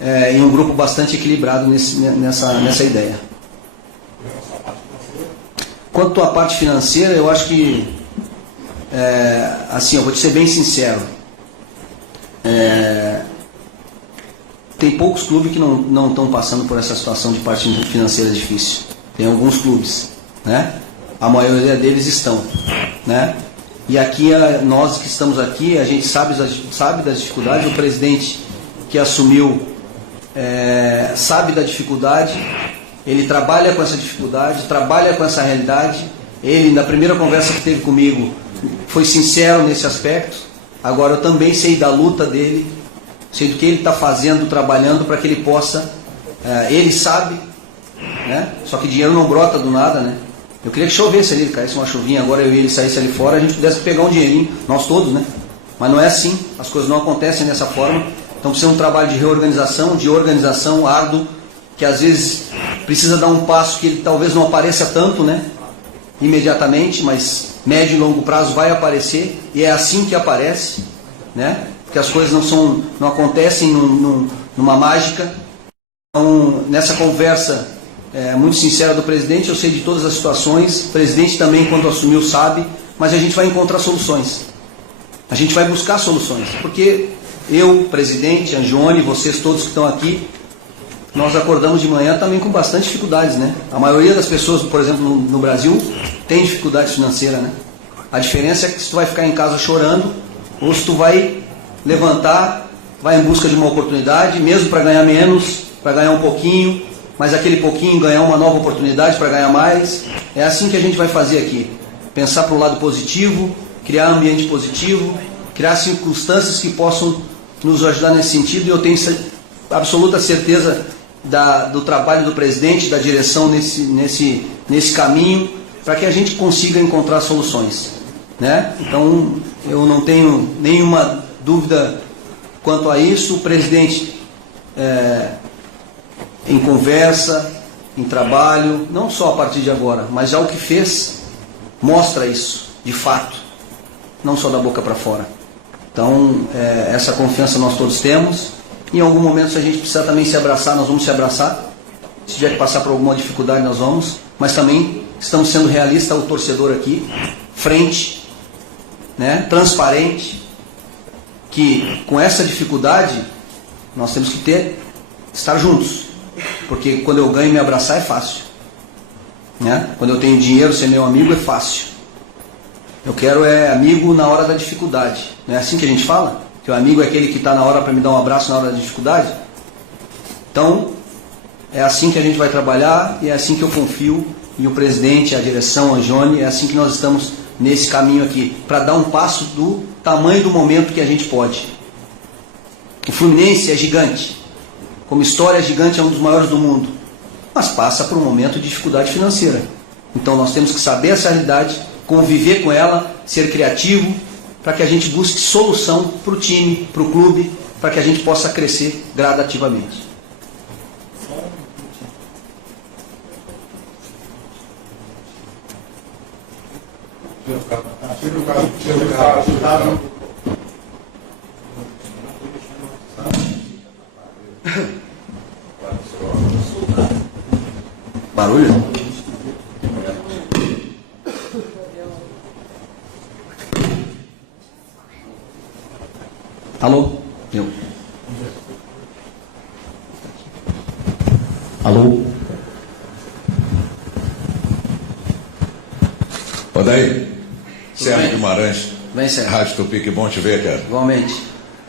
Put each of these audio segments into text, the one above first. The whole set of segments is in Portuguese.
em um grupo bastante equilibrado nessa ideia. Quanto à parte financeira, eu acho que, assim, eu vou te ser bem sincero, tem poucos clubes que não estão passando por essa situação de parte financeira difícil. Tem alguns clubes, né? A maioria deles estão, né? E aqui, nós que estamos aqui, a gente sabe das dificuldades. O presidente que assumiu sabe da dificuldade, ele trabalha com essa dificuldade, trabalha com essa realidade. Ele, na primeira conversa que teve comigo, foi sincero nesse aspecto. Agora, eu também sei da luta dele, sei do que ele está fazendo, trabalhando para que ele possa, ele sabe, né? Só que dinheiro não brota do nada, né? Eu queria que chovesse ali, caísse uma chuvinha, agora eu e ele saísse ali fora, a gente pudesse pegar um dinheirinho, nós todos, né? Mas não é assim, as coisas não acontecem dessa forma. Então precisa um trabalho de reorganização, de organização árduo, que às vezes precisa dar um passo que ele talvez não apareça tanto, né? Imediatamente, mas médio e longo prazo vai aparecer, e é assim que aparece, né? Porque as coisas não acontecem numa mágica. Então, nessa conversa muito sincera do presidente, eu sei de todas as situações, o presidente também, quando assumiu, sabe, mas a gente vai encontrar soluções. A gente vai buscar soluções, porque eu, presidente, Angione, vocês todos que estão aqui, nós acordamos de manhã também com bastante dificuldades, né? A maioria das pessoas, por exemplo, no Brasil, tem dificuldade financeira, né? A diferença é que se tu vai ficar em casa chorando, ou se tu vai levantar, vai em busca de uma oportunidade, mesmo para ganhar menos, para ganhar um pouquinho, mas aquele pouquinho ganhar uma nova oportunidade para ganhar mais. É assim que a gente vai fazer aqui. Pensar para o lado positivo, criar ambiente positivo, criar circunstâncias que possam nos ajudar nesse sentido, e eu tenho absoluta certeza do trabalho do presidente, da direção nesse caminho, para que a gente consiga encontrar soluções, né? Então, eu não tenho nenhuma dúvida quanto a isso. O presidente, em conversa, em trabalho, não só a partir de agora, mas já o que fez, mostra isso, de fato, não só da boca para fora. Então, essa confiança nós todos temos. Em algum momento, se a gente precisar também se abraçar, nós vamos se abraçar. Se tiver que passar por alguma dificuldade, nós vamos. Mas também estamos sendo realistas, o torcedor aqui, frente, né, transparente, que com essa dificuldade nós temos que estar juntos. Porque quando eu ganho, me abraçar é fácil, né? Quando eu tenho dinheiro, ser meu amigo é fácil. Eu quero amigo na hora da dificuldade. Não é assim que a gente fala? Que o amigo é aquele que está na hora para me dar um abraço na hora da dificuldade? Então, é assim que a gente vai trabalhar, e é assim que eu confio, e o presidente, a direção, a Angione, é assim que nós estamos nesse caminho aqui, para dar um passo do tamanho do momento que a gente pode. O Fluminense é gigante, como história é gigante, é um dos maiores do mundo, mas passa por um momento de dificuldade financeira. Então nós temos que saber essa realidade, conviver com ela, ser criativo, para que a gente busque solução para o time, para o clube, para que a gente possa crescer gradativamente. Barulho? Alô? Eu. Alô? Odaí, Sérgio Guimarães, Bem, Sérgio. Rádio Tupi, que bom te ver, cara. Igualmente.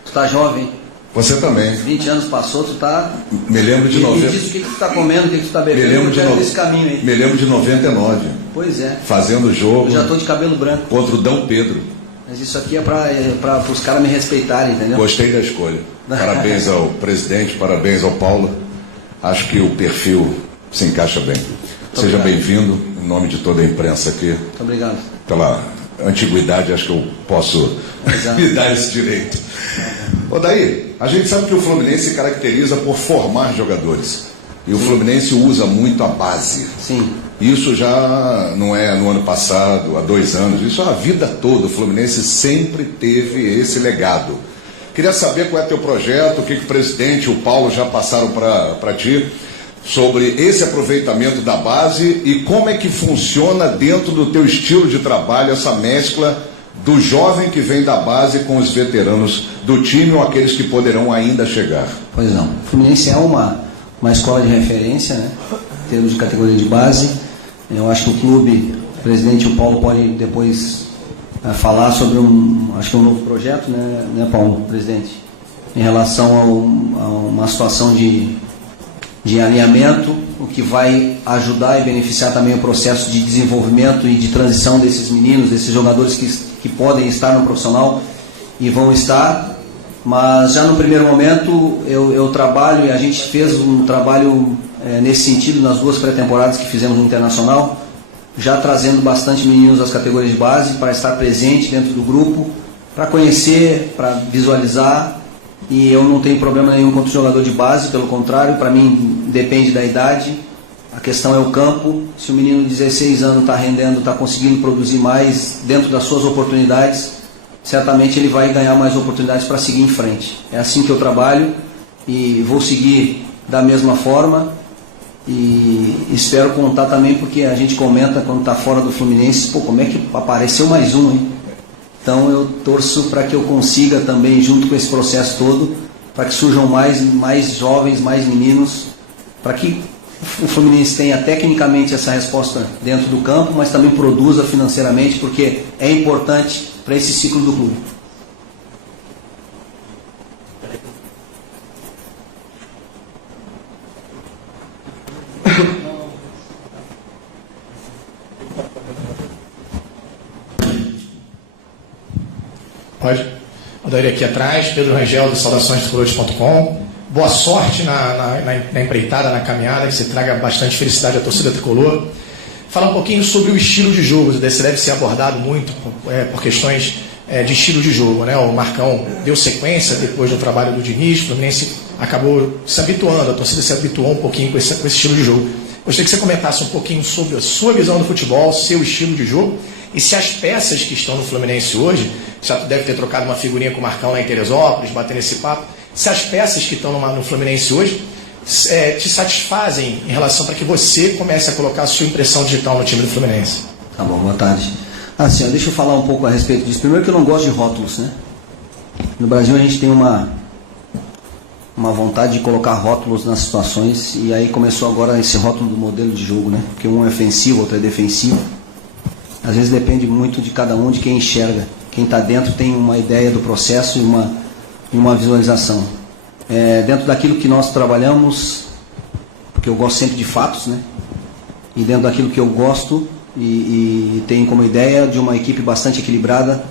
Tu tá jovem, Você também. 20 anos passou, tu tá... Me lembro de Me 90. diz o que tu tá comendo, o que tu tá Me bebendo, lembro de nesse caminho aí. Me lembro de 99, Pois é. fazendo o jogo Eu já tô de cabelo branco. contra o Dom Pedro. Mas isso aqui é para os caras me respeitarem, entendeu? Gostei da escolha. Parabéns ao presidente, parabéns ao Paulo. Acho que o perfil se encaixa bem. Seja obrigado. bem-vindo, em nome de toda a imprensa aqui. Muito obrigado. Pela antiguidade, acho que eu posso Exato. me dar esse direito. Odaí, a gente sabe que o Fluminense se caracteriza por formar jogadores. E o Fluminense usa muito a base. Sim. Isso já não é no ano passado, há 2 anos, isso a vida toda. O Fluminense sempre teve esse legado. Queria saber qual é teu projeto, o que o presidente e o Paulo já passaram para ti sobre esse aproveitamento da base e como é que funciona dentro do teu estilo de trabalho essa mescla do jovem que vem da base com os veteranos do time ou aqueles que poderão ainda chegar. Pois não. O Fluminense é uma escola de referência, né, em termos de categoria de base. Eu acho que o clube, o presidente e o Paulo podem depois falar sobre um novo projeto, né, Paulo, presidente, em relação a uma situação de alinhamento, o que vai ajudar e beneficiar também o processo de desenvolvimento e de transição desses meninos, desses jogadores que podem estar no profissional e vão estar, mas já no primeiro momento eu trabalho, e a gente fez um trabalho nesse sentido nas 2 pré-temporadas que fizemos no Internacional, já trazendo bastante meninos das categorias de base para estar presente dentro do grupo, para conhecer, para visualizar. E eu não tenho problema nenhum contra o jogador de base, pelo contrário, para mim depende da idade, a questão é o campo. Se o menino de 16 anos está rendendo, está conseguindo produzir mais dentro das suas oportunidades, certamente ele vai ganhar mais oportunidades para seguir em frente. É assim que eu trabalho e vou seguir da mesma forma e espero contar também, porque a gente comenta quando está fora do Fluminense, pô, como é que apareceu mais um, hein? Então eu torço para que eu consiga também, junto com esse processo todo, para que surjam mais jovens, mais meninos, para que o Fluminense tenha tecnicamente essa resposta dentro do campo, mas também produza financeiramente, porque é importante para esse ciclo do clube. Pode? Odair aqui atrás, Pedro Rangel, do saudaçõestricolores.com. Boa sorte na empreitada, na caminhada, que você traga bastante felicidade à torcida tricolor. Falar um pouquinho sobre o estilo de jogo, esse deve ser abordado muito por questões de estilo de jogo, né? O Marcão deu sequência depois do trabalho do Diniz, o Fluminense acabou se habituando, a torcida se habituou um pouquinho com esse estilo de jogo. Gostaria que você comentasse um pouquinho sobre a sua visão do futebol, seu estilo de jogo, e se as peças que estão no Fluminense hoje, já deve ter trocado uma figurinha com o Marcão lá em Teresópolis, batendo esse papo, se as peças que estão no Fluminense hoje te satisfazem em relação para que você comece a colocar a sua impressão digital no time do Fluminense. Tá bom, boa tarde. Assim, deixa eu falar um pouco a respeito disso. Primeiro que eu não gosto de rótulos, né? No Brasil a gente tem uma vontade de colocar rótulos nas situações, e aí começou agora esse rótulo do modelo de jogo, né? Porque um é ofensivo, outro é defensivo. Às vezes depende muito de cada um, de quem enxerga. Quem está dentro tem uma ideia do processo e uma visualização. Dentro daquilo que nós trabalhamos, porque eu gosto sempre de fatos, né? E dentro daquilo que eu gosto e tenho como ideia de uma equipe bastante equilibrada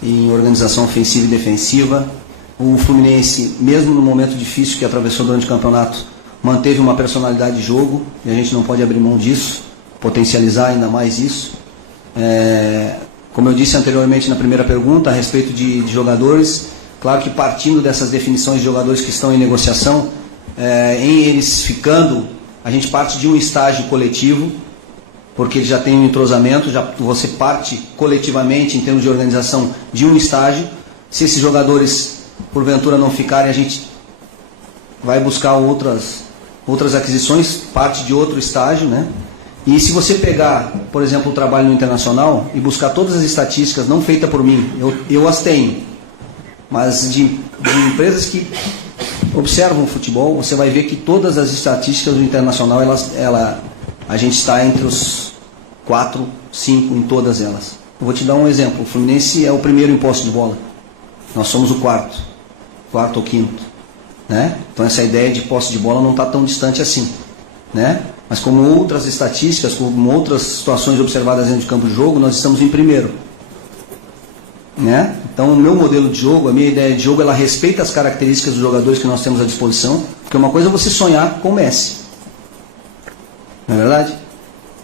em organização ofensiva e defensiva. O Fluminense, mesmo no momento difícil que atravessou durante o campeonato, manteve uma personalidade de jogo, e a gente não pode abrir mão disso, potencializar ainda mais isso. Como eu disse anteriormente na primeira pergunta, a respeito de jogadores, claro que partindo dessas definições de jogadores que estão em negociação, em eles ficando, a gente parte de um estágio coletivo, porque ele já tem um entrosamento, você parte coletivamente, em termos de organização, de um estágio. Se esses jogadores, porventura, não ficarem, a gente vai buscar outras aquisições, parte de outro estágio, né? E se você pegar, por exemplo, o trabalho no Internacional e buscar todas as estatísticas, não feitas por mim, eu as tenho, mas de empresas que observam o futebol, você vai ver que todas as estatísticas do Internacional, a gente está entre os 4, 5 em todas elas. Eu vou te dar um exemplo. O Fluminense é o primeiro em posse de bola. Nós somos o quarto ou quinto, né? Então essa ideia de posse de bola não está tão distante assim, né? Mas como outras estatísticas, como outras situações observadas dentro de campo de jogo, nós estamos em primeiro, né? Então o meu modelo de jogo, a minha ideia de jogo, ela respeita as características dos jogadores que nós temos à disposição, porque uma coisa é você sonhar com o Messi, não é verdade?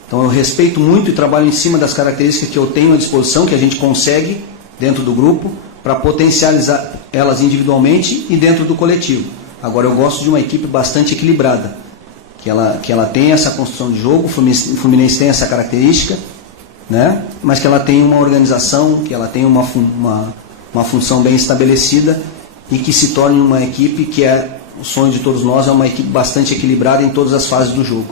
Então eu respeito muito e trabalho em cima das características que eu tenho à disposição, que a gente consegue dentro do grupo, para potencializar elas individualmente e dentro do coletivo. Agora eu gosto de uma equipe bastante equilibrada, que ela tem essa construção de jogo, o Fluminense tem essa característica, né? Mas que ela tem uma organização, que ela tem uma função bem estabelecida e que se torne uma equipe que é o sonho de todos nós, é uma equipe bastante equilibrada em todas as fases do jogo.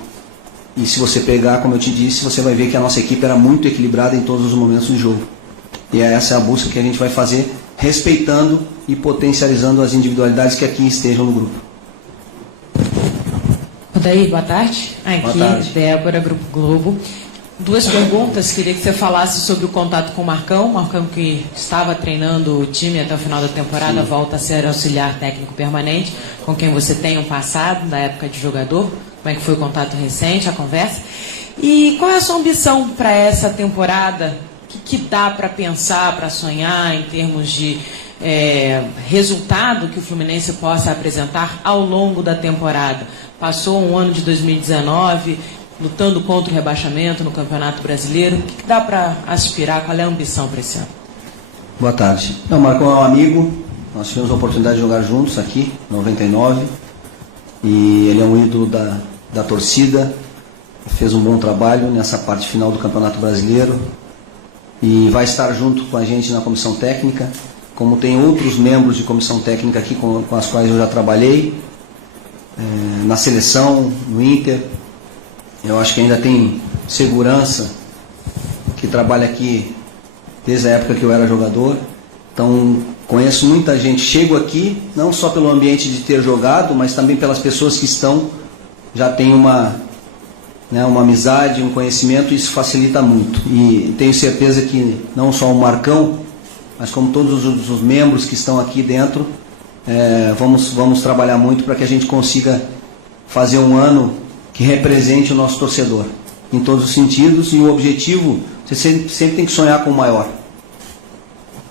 E se você pegar, como eu te disse, você vai ver que a nossa equipe era muito equilibrada em todos os momentos do jogo. E essa é a busca que a gente vai fazer, respeitando e potencializando as individualidades que aqui estejam no grupo. Odair, boa tarde. Aqui, Boa tarde. Débora, Grupo Globo. 2 perguntas, queria que você falasse sobre o contato com o Marcão. Marcão, que estava treinando o time até o final da temporada, Sim. volta a ser auxiliar técnico permanente, com quem você tem um passado da época de jogador. Como é que foi o contato recente, a conversa? E qual é a sua ambição para essa temporada? O que dá para pensar, para sonhar em termos de resultado que o Fluminense possa apresentar ao longo da temporada? Passou um ano de 2019 lutando contra o rebaixamento no Campeonato Brasileiro. O que dá para aspirar? Qual é a ambição para esse ano? Boa tarde. O Marcão é um amigo, nós tivemos a oportunidade de jogar juntos aqui, em 99, e ele é um ídolo da torcida, fez um bom trabalho nessa parte final do Campeonato Brasileiro e vai estar junto com a gente na comissão técnica, como tem outros membros de comissão técnica aqui com as quais eu já trabalhei, na seleção, no Inter. Eu acho que ainda tem segurança que trabalha aqui desde a época que eu era jogador. Então, conheço muita gente. Chego aqui, não só pelo ambiente de ter jogado, mas também pelas pessoas que estão, já tem uma amizade, um conhecimento, e isso facilita muito. E tenho certeza que não só o Marcão, mas como todos os membros que estão aqui dentro, vamos trabalhar muito para que a gente consiga fazer um ano que represente o nosso torcedor, em todos os sentidos, e o objetivo, você sempre tem que sonhar com o maior,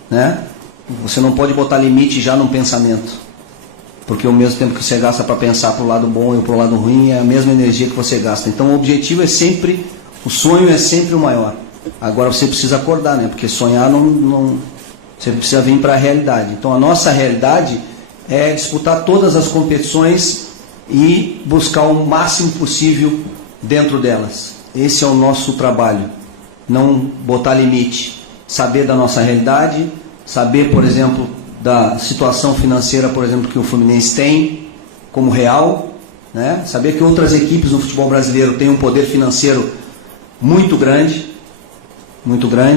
né? Você não pode botar limite já no pensamento, porque ao mesmo tempo que você gasta para pensar para o lado bom e para o lado ruim, é a mesma energia que você gasta. Então o objetivo é sempre, o sonho é sempre o maior. Agora você precisa acordar, né? Porque sonhar você precisa vir para a realidade. Então a nossa realidade é disputar todas as competições e buscar o máximo possível dentro delas. Esse é o nosso trabalho. Não botar limite. Saber da nossa realidade, saber, por exemplo, da situação financeira, por exemplo, que o Fluminense tem como real, né? Saber que outras equipes no futebol brasileiro têm um poder financeiro muito grande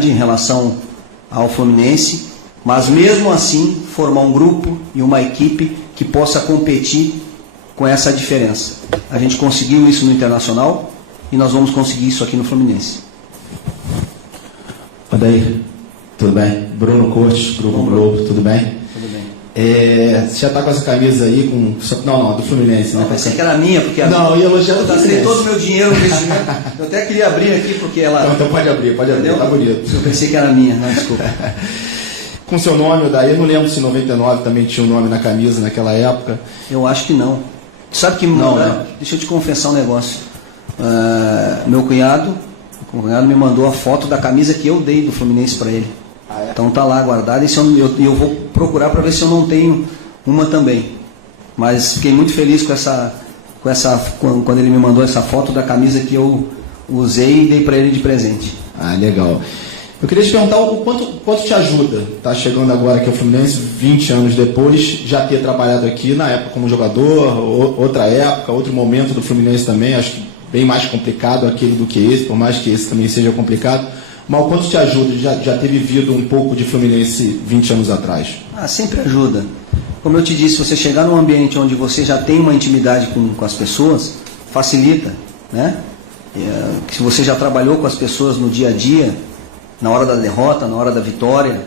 em relação ao Fluminense, mas mesmo assim formar um grupo e uma equipe que possa competir com essa diferença. A gente conseguiu isso no Internacional e nós vamos conseguir isso aqui no Fluminense. Odair, tudo bem? Bruno Cortes, Grupo Globo, tudo bem? Tudo bem. Você já está com essa camisa aí com... Não, do Fluminense, né? Não, pensei que era minha, porque Não, eu ia elogiar do eu gastei Fluminense. todo o meu dinheiro no investimento. Eu até queria abrir aqui porque ela... Então pode abrir, tá bonito. Eu pensei que era minha, não, desculpa. Com seu nome, Odair, eu não lembro se em 99 também tinha um nome na camisa naquela época. Eu acho que não. Sabe que deixa eu te confessar um negócio. Meu cunhado me mandou a foto da camisa que eu dei do Fluminense para ele. Ah, é? Então tá lá guardada, e eu vou procurar para ver se eu não tenho uma também. Mas fiquei muito feliz quando ele me mandou essa foto da camisa que eu usei e dei para ele de presente. Ah, legal. Eu queria te perguntar o quanto te ajuda, tá chegando agora aqui ao Fluminense, 20 anos depois, já ter trabalhado aqui na época como jogador, outra época, outro momento do Fluminense também, acho que bem mais complicado aquele do que esse, por mais que esse também seja complicado, mas o quanto te ajuda já ter vivido um pouco de Fluminense 20 anos atrás? Sempre ajuda. Como eu te disse, você chegar num ambiente onde você já tem uma intimidade com as pessoas, facilita, né? Se você já trabalhou com as pessoas no dia a dia, na hora da derrota, na hora da vitória,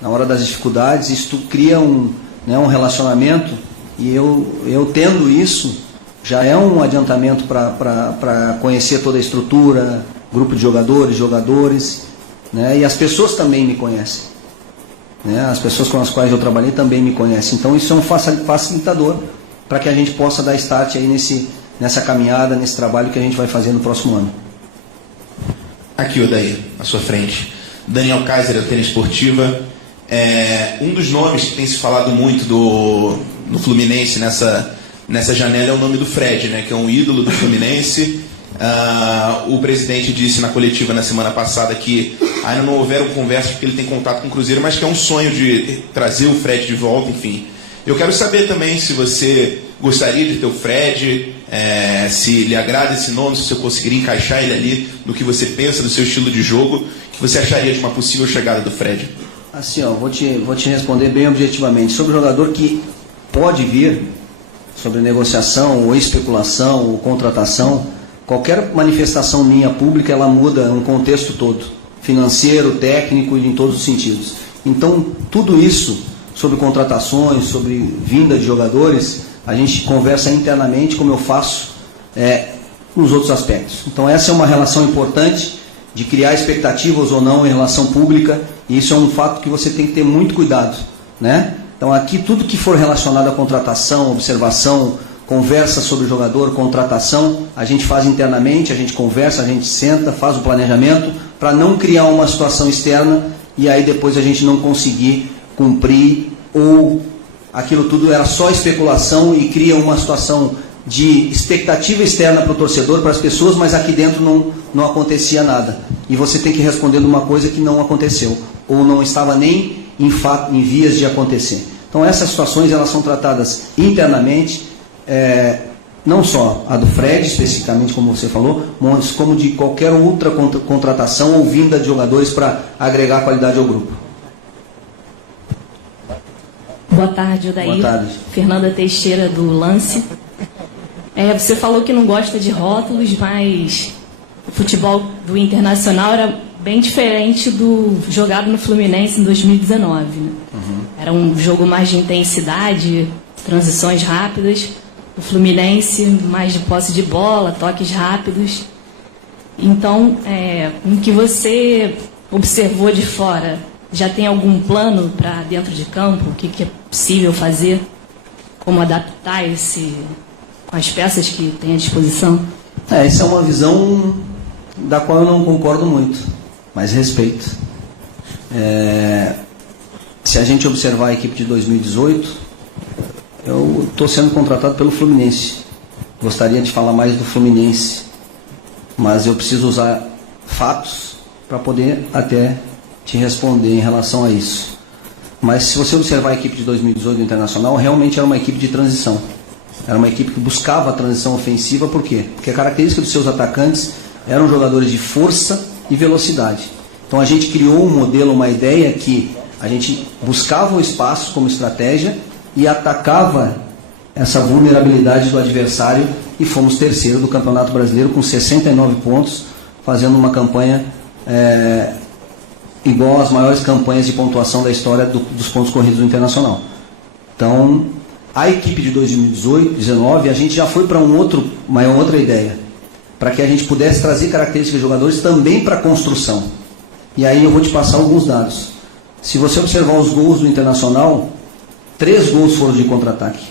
na hora das dificuldades, isso cria um relacionamento, e eu tendo isso, já é um adiantamento para conhecer toda a estrutura, grupo de jogadores, né? E as pessoas também me conhecem, né? As pessoas com as quais eu trabalhei também me conhecem. Então isso é um facilitador para que a gente possa dar start aí nessa caminhada, nesse trabalho que a gente vai fazer no próximo ano. Aqui, Odair, à sua frente. Daniel Kaiser, da Tênis Esportiva. Um dos nomes que tem se falado muito do Fluminense nessa janela é o nome do Fred, né, que é um ídolo do Fluminense. O presidente disse na coletiva na semana passada que ainda não houveram conversas porque ele tem contato com o Cruzeiro, mas que é um sonho de trazer o Fred de volta, enfim. Eu quero saber também se você gostaria de ter o Fred, se lhe agrada esse nome, se você conseguiria encaixar ele ali no que você pensa do seu estilo de jogo, o que você acharia de uma possível chegada do Fred? Assim, ó, vou te responder bem objetivamente. Sobre o jogador que pode vir, sobre negociação, ou especulação, ou contratação, qualquer manifestação minha pública, ela muda um contexto todo, financeiro, técnico e em todos os sentidos. Então, tudo isso, sobre contratações, sobre vinda de jogadores, a gente conversa internamente, como eu faço nos outros aspectos. Então, essa é uma relação importante de criar expectativas ou não em relação pública, e isso é um fato que você tem que ter muito cuidado, né? Então, aqui, tudo que for relacionado à contratação, observação, conversa sobre o jogador, contratação, a gente faz internamente, a gente conversa, a gente senta, faz o planejamento, para não criar uma situação externa e aí depois a gente não conseguir cumprir, ou aquilo tudo era só especulação e cria uma situação de expectativa externa para o torcedor, para as pessoas, mas aqui dentro não acontecia nada. E você tem que responder de uma coisa que não aconteceu, ou não estava nem em vias de acontecer. Então essas situações elas são tratadas internamente, não só a do Fred, especificamente como você falou, mas como de qualquer outra contratação ou vinda de jogadores para agregar qualidade ao grupo. Boa tarde, Odair. Boa tarde. Fernanda Teixeira, do Lance. Você falou que não gosta de rótulos, mas o futebol do Internacional era bem diferente do jogado no Fluminense em 2019. Né? Era um jogo mais de intensidade, transições rápidas. O Fluminense, mais de posse de bola, toques rápidos. Então, o que você observou de fora, já tem algum plano para dentro de campo? O que é possível fazer? Como adaptar com as peças que tem à disposição? Essa é uma visão da qual eu não concordo muito, mas respeito. Se a gente observar a equipe de 2018, eu estou sendo contratado pelo Fluminense. Gostaria de falar mais do Fluminense, mas eu preciso usar fatos para poder até te responder em relação a isso. Mas se você observar a equipe de 2018 do Internacional, realmente era uma equipe de transição. Era uma equipe que buscava a transição ofensiva, por quê? Porque a característica dos seus atacantes eram jogadores de força e velocidade. Então a gente criou um modelo, uma ideia que a gente buscava o espaço como estratégia e atacava essa vulnerabilidade do adversário, e fomos terceiro do Campeonato Brasileiro com 69 pontos, fazendo uma campanha igual às maiores campanhas de pontuação da história dos pontos corridos do Internacional. Então, a equipe de 2019, a gente já foi para uma outra ideia, para que a gente pudesse trazer características de jogadores também para a construção. E aí eu vou te passar alguns dados. Se você observar os gols do Internacional, 3 gols foram de contra-ataque,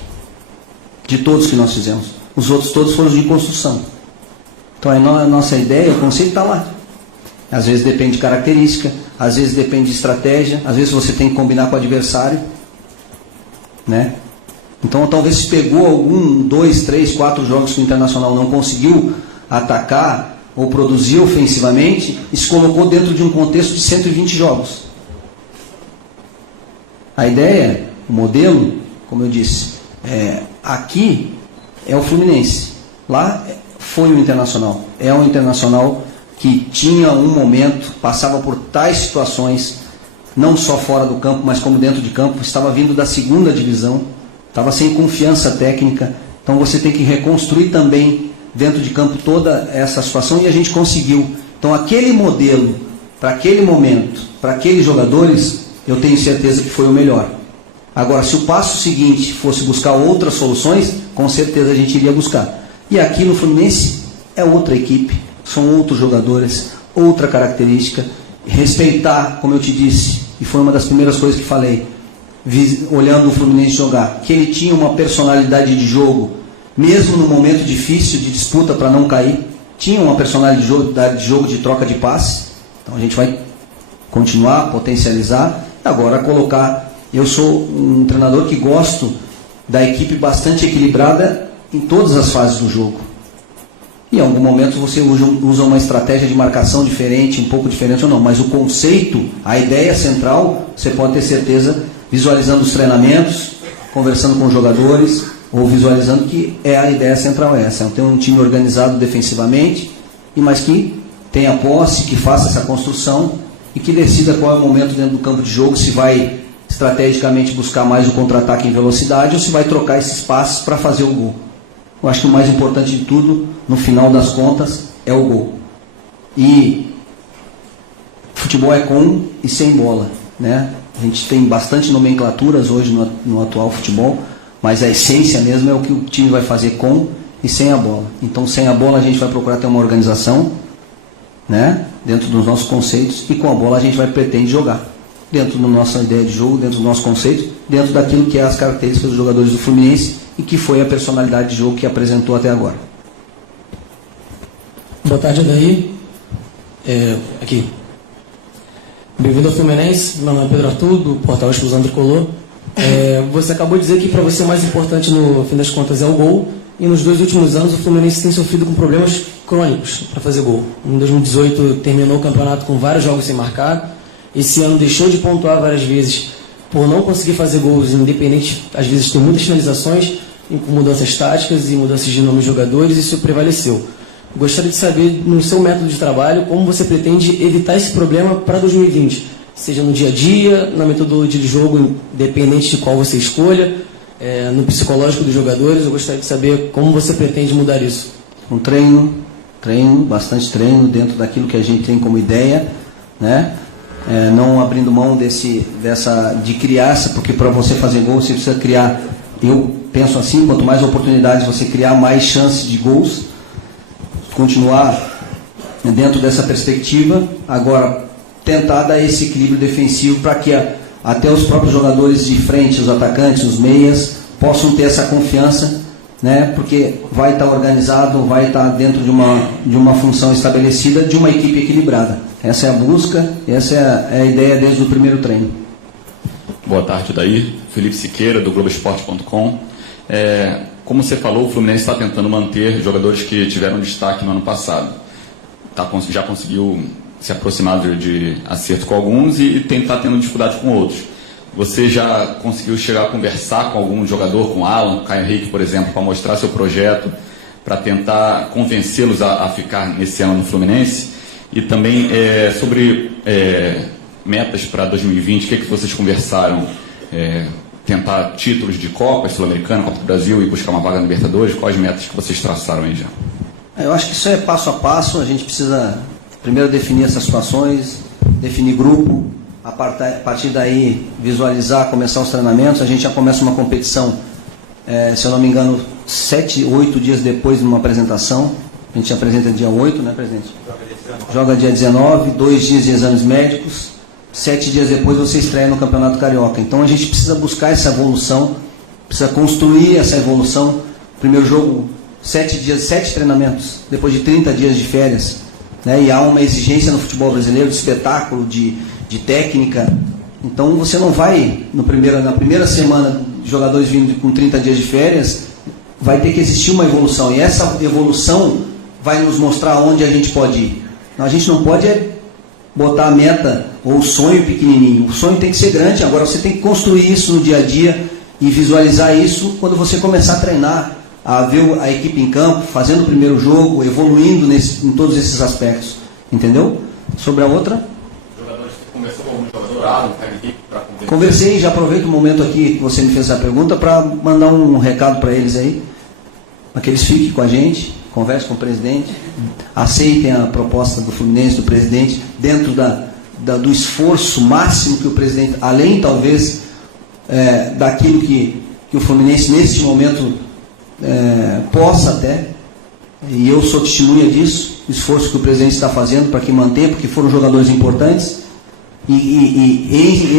de todos que nós fizemos. Os outros todos foram de construção. Então a nossa ideia, o conceito está lá. Às vezes depende de característica, às vezes depende de estratégia, às vezes você tem que combinar com o adversário, né? Então talvez se pegou 1, 2, 3, 4 jogos que o Internacional não conseguiu atacar ou produzir ofensivamente e se colocou dentro de um contexto de 120 jogos. A ideia, o modelo, como eu disse, aqui é o Fluminense, lá foi o Internacional, é um Internacional que tinha um momento, passava por tais situações, não só fora do campo, mas como dentro de campo, estava vindo da 2ª divisão, estava sem confiança técnica, então você tem que reconstruir também dentro de campo toda essa situação, e a gente conseguiu. Então aquele modelo, para aquele momento, para aqueles jogadores, eu tenho certeza que foi o melhor. Agora, se o passo seguinte fosse buscar outras soluções, com certeza a gente iria buscar. E aqui no Fluminense é outra equipe, são outros jogadores, outra característica. Respeitar, como eu te disse, e foi uma das primeiras coisas que falei, olhando o Fluminense jogar, que ele tinha uma personalidade de jogo, mesmo no momento difícil de disputa para não cair, tinha uma personalidade de jogo de troca de passe. Então a gente vai continuar, potencializar, agora colocar. Eu sou um treinador que gosto da equipe bastante equilibrada em todas as fases do jogo. E em algum momento você usa uma estratégia de marcação diferente, um pouco diferente ou não, mas o conceito, a ideia central, você pode ter certeza, visualizando os treinamentos, conversando com os jogadores ou visualizando que a ideia central é essa, ter um time organizado defensivamente, mas que tenha posse, que faça essa construção e que decida qual é o momento dentro do campo de jogo, se vai estrategicamente buscar mais o contra-ataque em velocidade ou se vai trocar esses passes para fazer o gol. Eu acho que o mais importante de tudo, no final das contas, é o gol. E futebol é com e sem bola, né? A gente tem bastante nomenclaturas hoje no atual futebol, mas a essência mesmo é o que o time vai fazer com e sem a bola. Então, sem a bola a gente vai procurar ter uma organização, né, dentro dos nossos conceitos, e com a bola a gente vai pretender jogar dentro da nossa ideia de jogo, dentro do nosso conceito, dentro daquilo que é as características dos jogadores do Fluminense e que foi a personalidade de jogo que apresentou até agora. Boa tarde, Adair. Aqui. Bem-vindo ao Fluminense. Meu nome é Pedro Arthur, do portal Exclusão Tricolor. Você acabou de dizer que para você o mais importante no fim das contas é o gol, e nos 2 últimos anos o Fluminense tem sofrido com problemas crônicos para fazer gol. Em 2018 terminou o campeonato com vários jogos sem marcar. Esse ano deixou de pontuar várias vezes por não conseguir fazer gols, independente, às vezes tem muitas finalizações, com mudanças táticas e mudanças de nome de jogadores, isso prevaleceu. Gostaria de saber, no seu método de trabalho, como você pretende evitar esse problema para 2020, seja no dia a dia, na metodologia de jogo, independente de qual você escolha, no psicológico dos jogadores. Eu gostaria de saber como você pretende mudar isso. Um treino, bastante treino dentro daquilo que a gente tem como ideia, né? Não abrindo mão de criar, porque para você fazer gol você precisa criar. Eu penso assim, quanto mais oportunidades você criar, mais chances de gols. Continuar dentro dessa perspectiva, agora tentar dar esse equilíbrio defensivo para que até os próprios jogadores de frente, os atacantes, os meias, possam ter essa confiança, né? Porque vai estar organizado, vai estar dentro de uma função estabelecida, de uma equipe equilibrada. Essa é a busca, essa é a ideia desde o primeiro treino. Boa tarde, Daí. Felipe Siqueira, do Globoesporte.com. Como você falou, o Fluminense está tentando manter jogadores que tiveram destaque no ano passado. Já conseguiu se aproximar de acerto com alguns e está tendo dificuldade com outros. Você já conseguiu chegar a conversar com algum jogador, com o Alan, com o Caio Henrique, por exemplo, para mostrar seu projeto, para tentar convencê-los a ficar nesse ano no Fluminense? E também sobre metas para 2020, o que vocês conversaram? Tentar títulos de Copa Sul-Americana, Copa do Brasil e buscar uma vaga na Libertadores? Quais metas que vocês traçaram aí já? Eu acho que isso é passo a passo. A gente precisa primeiro definir essas situações, definir grupo, a partir daí visualizar, começar os treinamentos. A gente já começa uma competição, se eu não me engano, 7, 8 dias depois de uma apresentação. A gente apresenta dia 8, né, presidente? Joga dia 19, 2 dias de exames médicos, 7 dias depois você estreia no Campeonato Carioca. Então a gente precisa buscar essa evolução, precisa construir essa evolução. Primeiro jogo, 7 dias, 7 treinamentos, depois de 30 dias de férias, né? E há uma exigência no futebol brasileiro de espetáculo, de técnica. Então você não vai, na primeira semana, jogadores vindo com 30 dias de férias, vai ter que existir uma evolução. E essa evolução vai nos mostrar onde a gente pode ir. A gente não pode botar a meta ou o sonho pequenininho. O sonho tem que ser grande. Agora você tem que construir isso no dia a dia e visualizar isso quando você começar a treinar, a ver a equipe em campo, fazendo o primeiro jogo, evoluindo em todos esses aspectos. Entendeu? Sobre a outra? Jogadores, conversou com algum jogador, Conversei, já aproveito o momento aqui que você me fez essa pergunta para mandar um recado para eles aí, para que eles fiquem com a gente, conversem com o presidente, aceitem a proposta do Fluminense, do presidente, dentro do esforço máximo que o presidente, além talvez daquilo que o Fluminense neste momento possa até, e eu sou testemunha disso, o esforço que o presidente está fazendo para que mantenha, porque foram jogadores importantes, e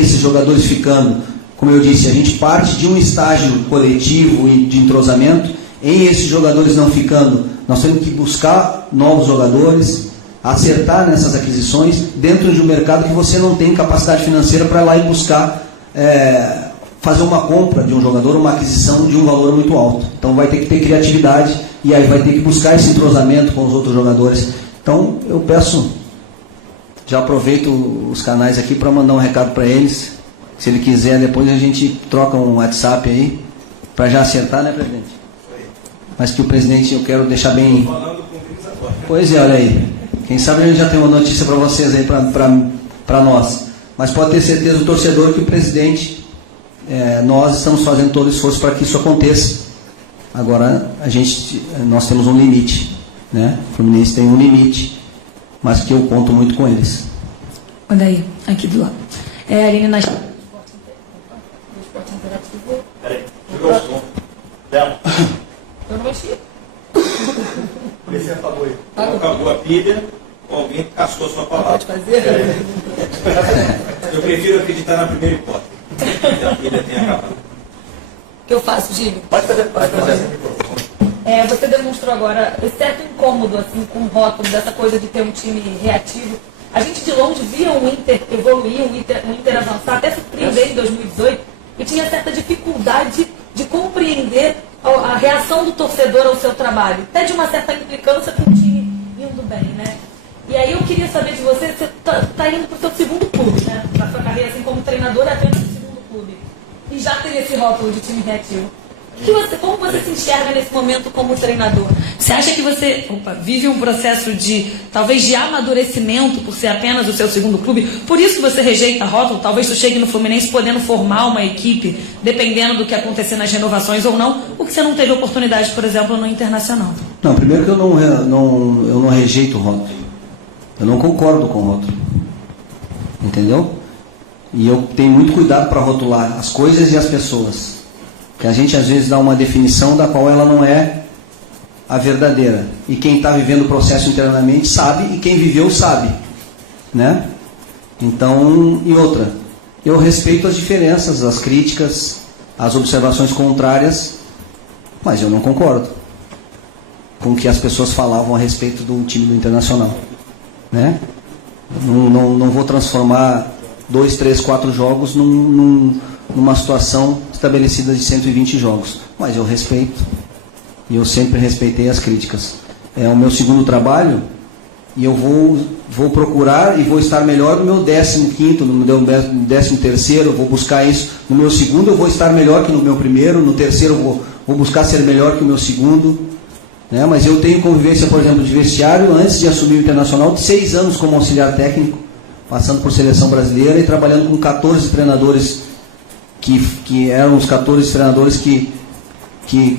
esses jogadores ficando, como eu disse, a gente parte de um estágio coletivo e de entrosamento. Em esses jogadores não ficando, nós temos que buscar novos jogadores, acertar nessas aquisições dentro de um mercado que você não tem capacidade financeira para ir lá e buscar fazer uma compra de um jogador, uma aquisição de um valor muito alto. Então vai ter que ter criatividade e aí vai ter que buscar esse entrosamento com os outros jogadores. Então eu peço, já aproveito os canais aqui para mandar um recado para eles. Se ele quiser, depois a gente troca um WhatsApp aí para já acertar, né, presidente? Mas que o presidente, eu quero deixar bem... Pois é, olha aí. Quem sabe a gente já tem uma notícia para vocês aí, para nós. Mas pode ter certeza o torcedor que o presidente, nós estamos fazendo todo o esforço para que isso aconteça. Agora, nós temos um limite, né? O Fluminense tem um limite, mas que eu conto muito com eles. Olha aí, aqui do lado. Aline nas... Peraí, jogou o som. Dela. Eu não mexi. Você apagou aí. Acabou a pilha, alguém cascou a sua palavra. Pode fazer? Eu prefiro acreditar na primeira hipótese. A pilha tem acabado. O que eu faço, Gílio? Pode fazer. Você demonstrou agora certo incômodo assim, com o rótulo dessa coisa de ter um time reativo. A gente de longe via o Inter evoluir, o Inter avançar, até surpreender em 2018, e tinha certa dificuldade de compreender a reação do torcedor ao seu trabalho, até de uma certa implicância com o time indo bem, né? E aí eu queria saber de você está indo para o seu segundo clube, né? Na sua carreira assim, como treinador, apenas no segundo clube. E já tem esse rótulo de time reativo. Como você se enxerga nesse momento como treinador? Você acha que você vive um processo talvez de amadurecimento por ser apenas o seu segundo clube? Por isso que você rejeita rótulo? Talvez você chegue no Fluminense podendo formar uma equipe, dependendo do que acontecer nas renovações ou não, porque você não teve oportunidade, por exemplo, no Internacional. Não, primeiro que eu não rejeito o rótulo. Eu não concordo com o rótulo. Entendeu? E eu tenho muito cuidado para rotular as coisas e as pessoas. Que a gente às vezes dá uma definição da qual ela não é a verdadeira. E quem está vivendo o processo internamente sabe, e quem viveu sabe. Né? Então, e outra, eu respeito as diferenças, as críticas, as observações contrárias, mas eu não concordo com o que as pessoas falavam a respeito do time do Internacional. Né? Não vou transformar 2, 3, 4 jogos numa situação estabelecida de 120 jogos. Mas eu respeito, e eu sempre respeitei as críticas. É o meu segundo trabalho, e eu vou procurar e vou estar melhor no meu 15º, no meu 13º, eu vou buscar isso. No meu segundo eu vou estar melhor que no meu primeiro, no terceiro eu vou buscar ser melhor que o meu segundo. Né? Mas eu tenho convivência, por exemplo, de vestiário, antes de assumir o Internacional, de 6 anos como auxiliar técnico, passando por seleção brasileira e trabalhando com 14 treinadores que eram os 14 treinadores que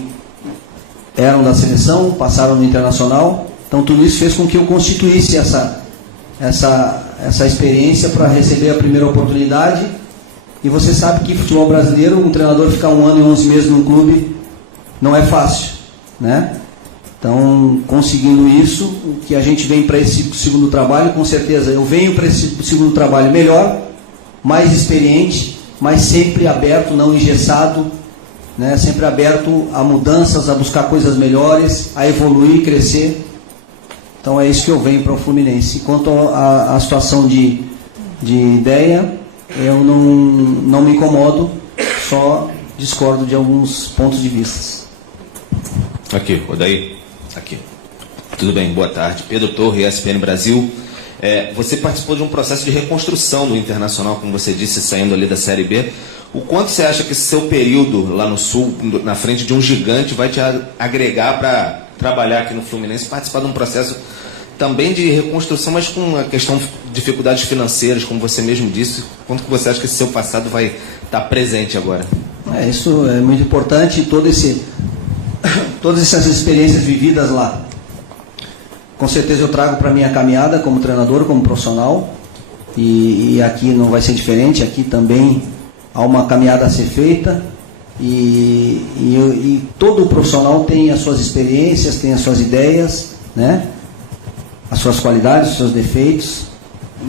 eram da seleção, passaram no Internacional. Então tudo isso fez com que eu constituísse essa experiência para receber a primeira oportunidade. E você sabe que futebol brasileiro, um treinador ficar 1 ano e 11 meses num clube não é fácil, né? Então, conseguindo isso, o que a gente vem para esse segundo trabalho, com certeza, eu venho para esse segundo trabalho melhor, mais experiente, mas sempre aberto, não engessado, né? Sempre aberto a mudanças, a buscar coisas melhores, a evoluir, crescer. Então é isso que eu venho para o Fluminense. Quanto à situação de ideia, eu não me incomodo, só discordo de alguns pontos de vista. Aqui, Odair. Aqui. Tudo bem, boa tarde. Pedro Torre, ESPN Brasil. Você participou de um processo de reconstrução do Internacional, como você disse, saindo ali da Série B. O quanto você acha que esse seu período lá no Sul, na frente de um gigante, vai te agregar para trabalhar aqui no Fluminense, participar de um processo também de reconstrução, mas com a questão de dificuldades financeiras, como você mesmo disse? Quanto que você acha que esse seu passado vai estar presente agora? Isso é muito importante, todas essas experiências vividas lá. Com certeza eu trago para a minha caminhada como treinador, como profissional, e aqui não vai ser diferente. Aqui também há uma caminhada a ser feita, e todo profissional tem as suas experiências, tem as suas ideias, né? As suas qualidades, os seus defeitos,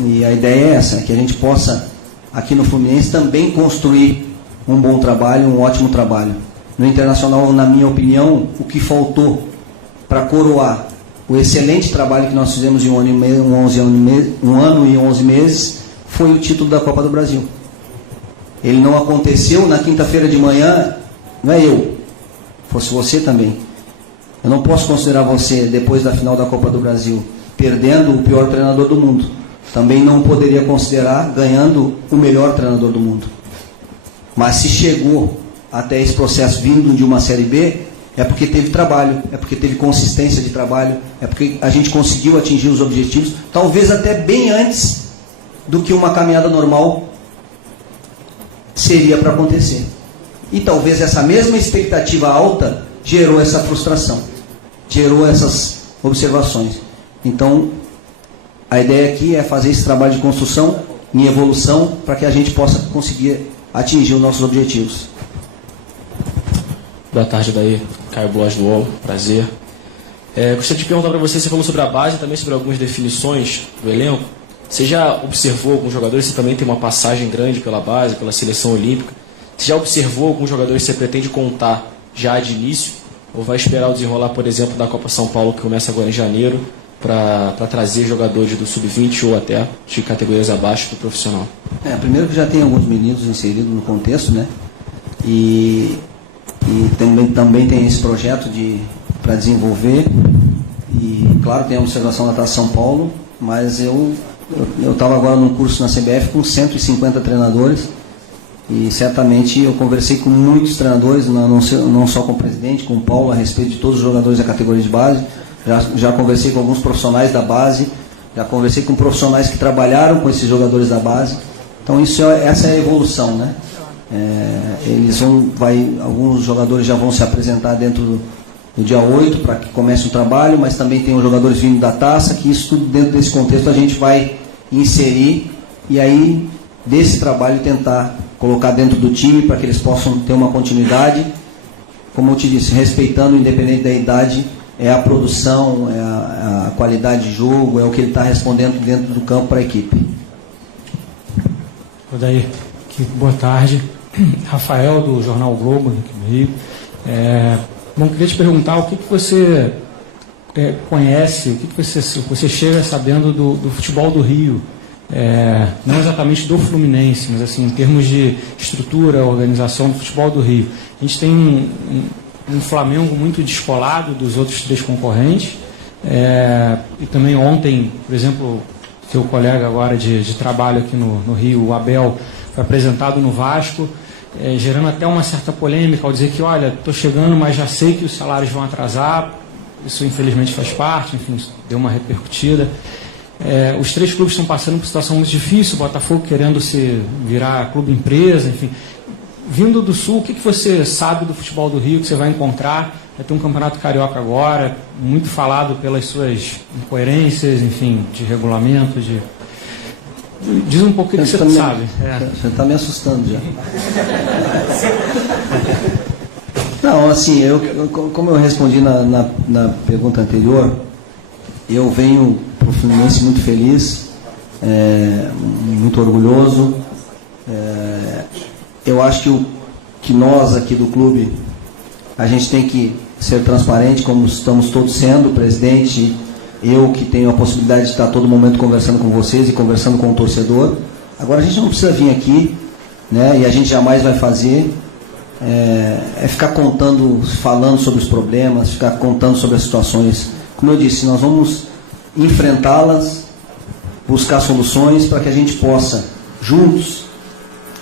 e a ideia é essa, que a gente possa aqui no Fluminense também construir um bom trabalho, um ótimo trabalho. No Internacional, na minha opinião, o que faltou para coroar o excelente trabalho que nós fizemos em um ano e 11 meses foi o título da Copa do Brasil. Ele não aconteceu na quinta-feira de manhã, não é eu, fosse você também. Eu não posso considerar você, depois da final da Copa do Brasil, perdendo o pior treinador do mundo. Também não poderia considerar ganhando o melhor treinador do mundo. Mas se chegou até esse processo vindo de uma Série B, é porque teve trabalho, é porque teve consistência de trabalho, é porque a gente conseguiu atingir os objetivos, talvez até bem antes do que uma caminhada normal seria para acontecer. E talvez essa mesma expectativa alta gerou essa frustração, gerou essas observações. Então, a ideia aqui é fazer esse trabalho de construção em evolução para que a gente possa conseguir atingir os nossos objetivos. Boa tarde, daí. Caio Blois do UOL, prazer. Gostaria de perguntar para você falou sobre a base, também sobre algumas definições do elenco. Você já observou alguns jogadores, você também tem uma passagem grande pela base, pela seleção olímpica. Você já observou alguns jogadores que você pretende contar já de início? Ou vai esperar o desenrolar, por exemplo, da Copa São Paulo, que começa agora em janeiro, para trazer jogadores do Sub-20 ou até de categorias abaixo do profissional? Primeiro que já tem alguns meninos inseridos no contexto, né? E também tem esse projeto para desenvolver. E, claro, tem a observação da Taça São Paulo, mas eu estava agora num curso na CBF com 150 treinadores e certamente eu conversei com muitos treinadores, não só com o presidente, com o Paulo, a respeito de todos os jogadores da categoria de base. Já conversei com alguns profissionais da base, já conversei com profissionais que trabalharam com esses jogadores da base. Então essa é a evolução, né? Alguns jogadores já vão se apresentar dentro do dia 8 para que comece o trabalho, mas também tem os jogadores vindo da taça, que isso tudo dentro desse contexto a gente vai inserir e aí desse trabalho tentar colocar dentro do time para que eles possam ter uma continuidade, como eu te disse, respeitando, independente da idade, é a produção, é a qualidade de jogo, é o que ele está respondendo dentro do campo para a equipe. Daí, boa tarde. Rafael, do Jornal Globo, aqui no Rio. Bom, queria te perguntar o que você conhece, o que você chega sabendo do futebol do Rio, não exatamente do Fluminense, mas assim, em termos de estrutura, organização do futebol do Rio. A gente tem um Flamengo muito descolado dos outros 3 concorrentes, e também ontem, por exemplo, seu colega agora de trabalho aqui no Rio, o Abel, foi apresentado no Vasco, gerando até uma certa polêmica ao dizer que, olha, estou chegando, mas já sei que os salários vão atrasar. Isso infelizmente faz parte, enfim, deu uma repercutida. Os 3 clubes estão passando por situação muito difícil, o Botafogo querendo se virar clube empresa, enfim. Vindo do Sul, o que você sabe do futebol do Rio que você vai encontrar? Vai ter um campeonato carioca agora, muito falado pelas suas incoerências, enfim, de regulamento, Diz um pouco o que você sabe. Você está me assustando já. Não, assim, como eu respondi na pergunta anterior, eu venho para o Fluminense muito feliz, muito orgulhoso. Eu acho que nós aqui do clube, a gente tem que ser transparente, como estamos todos sendo, o presidente, eu que tenho a possibilidade de estar a todo momento conversando com vocês e conversando com o torcedor. Agora a gente não precisa vir aqui, né, e a gente jamais vai fazer, ficar falando sobre os problemas, ficar contando sobre as situações. Como eu disse, nós vamos enfrentá-las, buscar soluções para que a gente possa, juntos,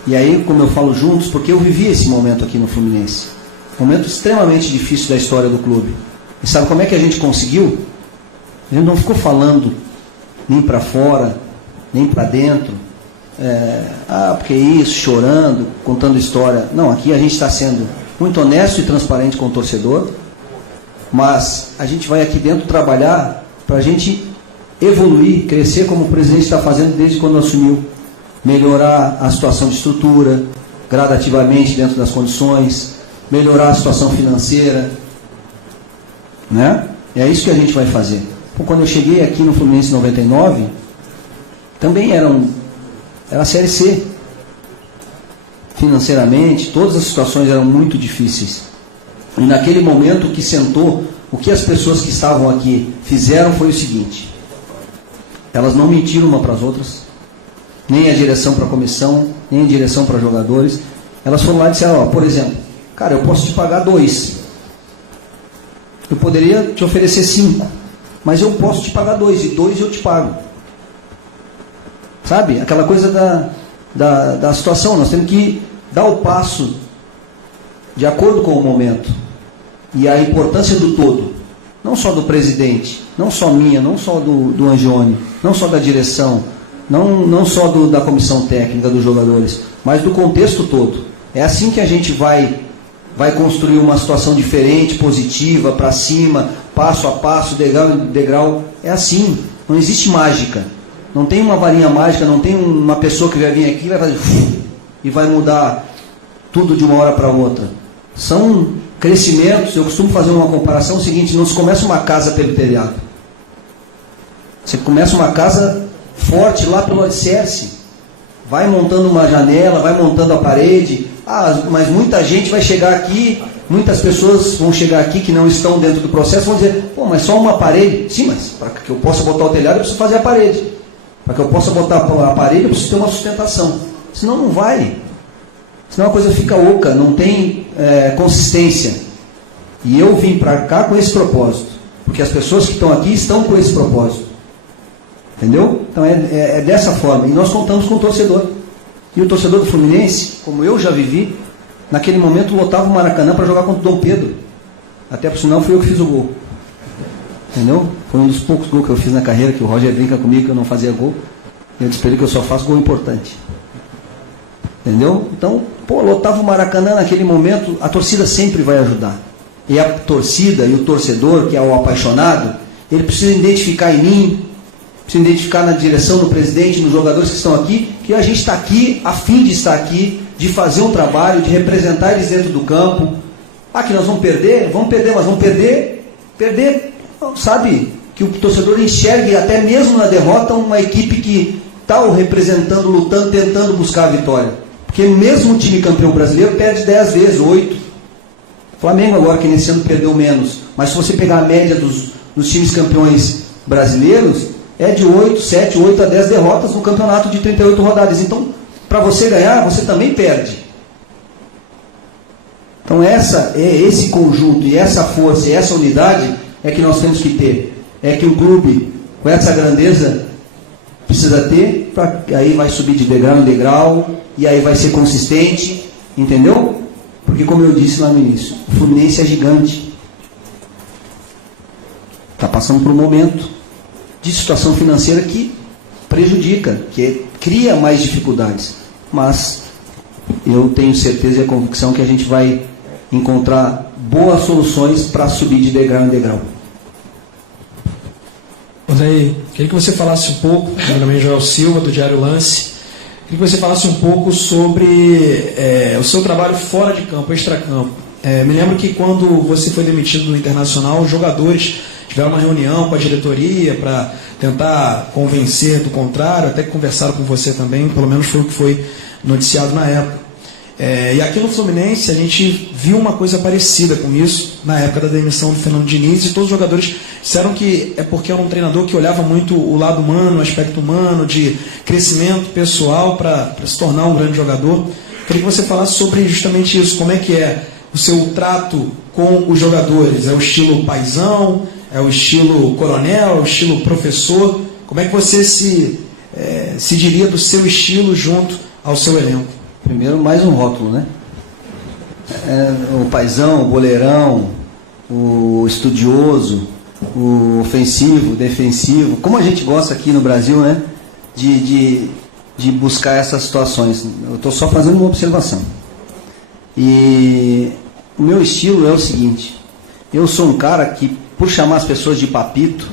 e aí, como eu falo juntos, porque eu vivi esse momento aqui no Fluminense, um momento extremamente difícil da história do clube. E sabe como é que a gente conseguiu? A gente não ficou falando nem para fora, nem para dentro, porque isso, chorando, contando história. Não, aqui a gente está sendo muito honesto e transparente com o torcedor, mas a gente vai aqui dentro trabalhar para a gente evoluir, crescer como o presidente está fazendo desde quando assumiu. Melhorar a situação de estrutura, gradativamente dentro das condições, melhorar a situação financeira, né? É isso que a gente vai fazer. Quando eu cheguei aqui no Fluminense em 99, também era a Série C. Financeiramente, todas as situações eram muito difíceis. E naquele momento o que sentou, o que as pessoas que estavam aqui fizeram foi o seguinte: elas não mentiram uma para as outras, nem a direção para a comissão, nem a direção para jogadores. Elas foram lá e disseram, por exemplo, cara, eu posso te pagar 2. Eu poderia te oferecer 5, mas eu posso te pagar 2, e 2 eu te pago. Sabe? Aquela coisa da situação, nós temos que dar o passo de acordo com o momento e a importância do todo, não só do presidente, não só minha, não só do Angione, não só da direção, não só da comissão técnica dos jogadores, mas do contexto todo. É assim que a gente vai construir uma situação diferente, positiva, para cima, passo a passo, degrau em degrau. É assim, não existe mágica. Não tem uma varinha mágica, não tem uma pessoa que vai vir aqui e vai fazer e vai mudar tudo de uma hora para outra. São crescimentos. Eu costumo fazer uma comparação seguinte: não se começa uma casa pelo telhado. Você começa uma casa forte lá pelo alicerce. Vai montando uma janela, vai montando a parede. Mas muita gente vai chegar aqui, muitas pessoas vão chegar aqui que não estão dentro do processo, vão dizer, pô, mas só uma parede? Sim, mas para que eu possa botar o telhado, eu preciso fazer a parede. Para que eu possa botar a parede, eu preciso ter uma sustentação. Senão não vai. Senão a coisa fica oca, não tem consistência. E eu vim para cá com esse propósito. Porque as pessoas que estão aqui estão com esse propósito. Entendeu? Então é dessa forma. E nós contamos com o torcedor. E o torcedor do Fluminense, como eu já vivi, naquele momento lotava o Maracanã para jogar contra o Dom Pedro. Até por sinal fui eu que fiz o gol. Entendeu? Foi um dos poucos gols que eu fiz na carreira, que o Roger brinca comigo que eu não fazia gol. Eu disse para ele que eu só faço gol importante. Entendeu? Então, lotava o Maracanã naquele momento, a torcida sempre vai ajudar. E a torcida e o torcedor, que é o apaixonado, ele precisa identificar em mim, precisa identificar na direção do presidente, nos jogadores que estão aqui, que a gente está aqui, a fim de estar aqui, de fazer um trabalho, de representar eles dentro do campo. Que nós vamos perder, mas vamos perder, sabe, que o torcedor enxergue até mesmo na derrota uma equipe que está o representando, lutando, tentando buscar a vitória. Porque mesmo o time campeão brasileiro perde 10 vezes, 8. Flamengo agora que nesse ano perdeu menos, mas se você pegar a média dos times campeões brasileiros, é de 8 a 10 derrotas no campeonato de 38 rodadas. Então, para você ganhar, você também perde. Então, esse conjunto e essa força e essa unidade é que nós temos que ter. É que o clube, com essa grandeza, precisa ter, aí vai subir de degrau em degrau, e aí vai ser consistente, entendeu? Porque, como eu disse lá no início, o Fluminense é gigante. Está passando por um momento de situação financeira que prejudica, que cria mais dificuldades. Mas eu tenho certeza e a convicção que a gente vai encontrar boas soluções para subir de degrau em degrau. Odair, queria que você falasse um pouco, meu nome é Joel Silva, do Diário Lance, queria que você falasse um pouco sobre o seu trabalho fora de campo, extracampo. Me lembro que quando você foi demitido do Internacional, os jogadores tiveram uma reunião com a diretoria para tentar convencer do contrário, até que conversaram com você também, pelo menos foi o que foi noticiado na época. E aqui no Fluminense a gente viu uma coisa parecida com isso, na época da demissão do Fernando Diniz, e todos os jogadores disseram que é porque era um treinador que olhava muito o lado humano, o aspecto humano, de crescimento pessoal para se tornar um grande jogador. Queria que você falasse sobre justamente isso, como é que é o seu trato com os jogadores, é o estilo paizão, é o estilo coronel, é o estilo professor, como é que você se diria do seu estilo junto ao seu elenco? Primeiro, mais um rótulo, né? O paizão, o boleirão, o estudioso, o ofensivo, o defensivo, como a gente gosta aqui no Brasil, né? De buscar essas situações. Eu estou só fazendo uma observação. E o meu estilo é o seguinte: eu sou um cara que, por chamar as pessoas de papito,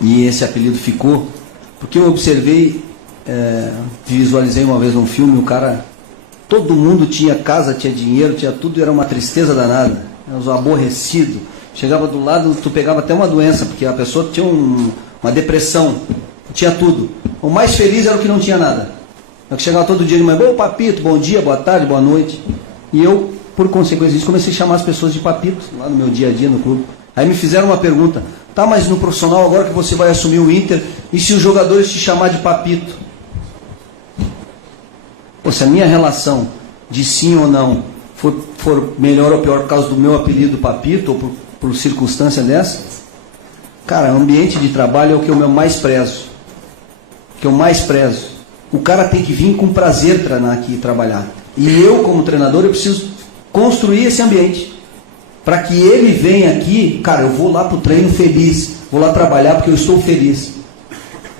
e esse apelido ficou, porque eu observei, visualizei uma vez um filme, o cara, todo mundo tinha casa, tinha dinheiro, tinha tudo, era uma tristeza danada, um aborrecido. Chegava do lado, tu pegava até uma doença, porque a pessoa tinha uma depressão, tinha tudo. O mais feliz era o que não tinha nada. Eu que chegava todo dia de manhã, bom papito, bom dia, boa tarde, boa noite. E eu, por consequência disso, comecei a chamar as pessoas de papito, lá no meu dia a dia no clube. Aí me fizeram uma pergunta: tá, mas no profissional agora que você vai assumir o Inter, e se os jogadores te chamar de papito? Pô, se a minha relação de sim ou não for melhor ou pior por causa do meu apelido papito, ou por circunstância dessa, cara, ambiente de trabalho é o que eu mais prezo. Que eu mais prezo. O cara tem que vir com prazer treinar aqui e trabalhar. E eu, como treinador, eu preciso construir esse ambiente. Para que ele venha aqui, cara, eu vou lá para o treino feliz, vou lá trabalhar porque eu estou feliz.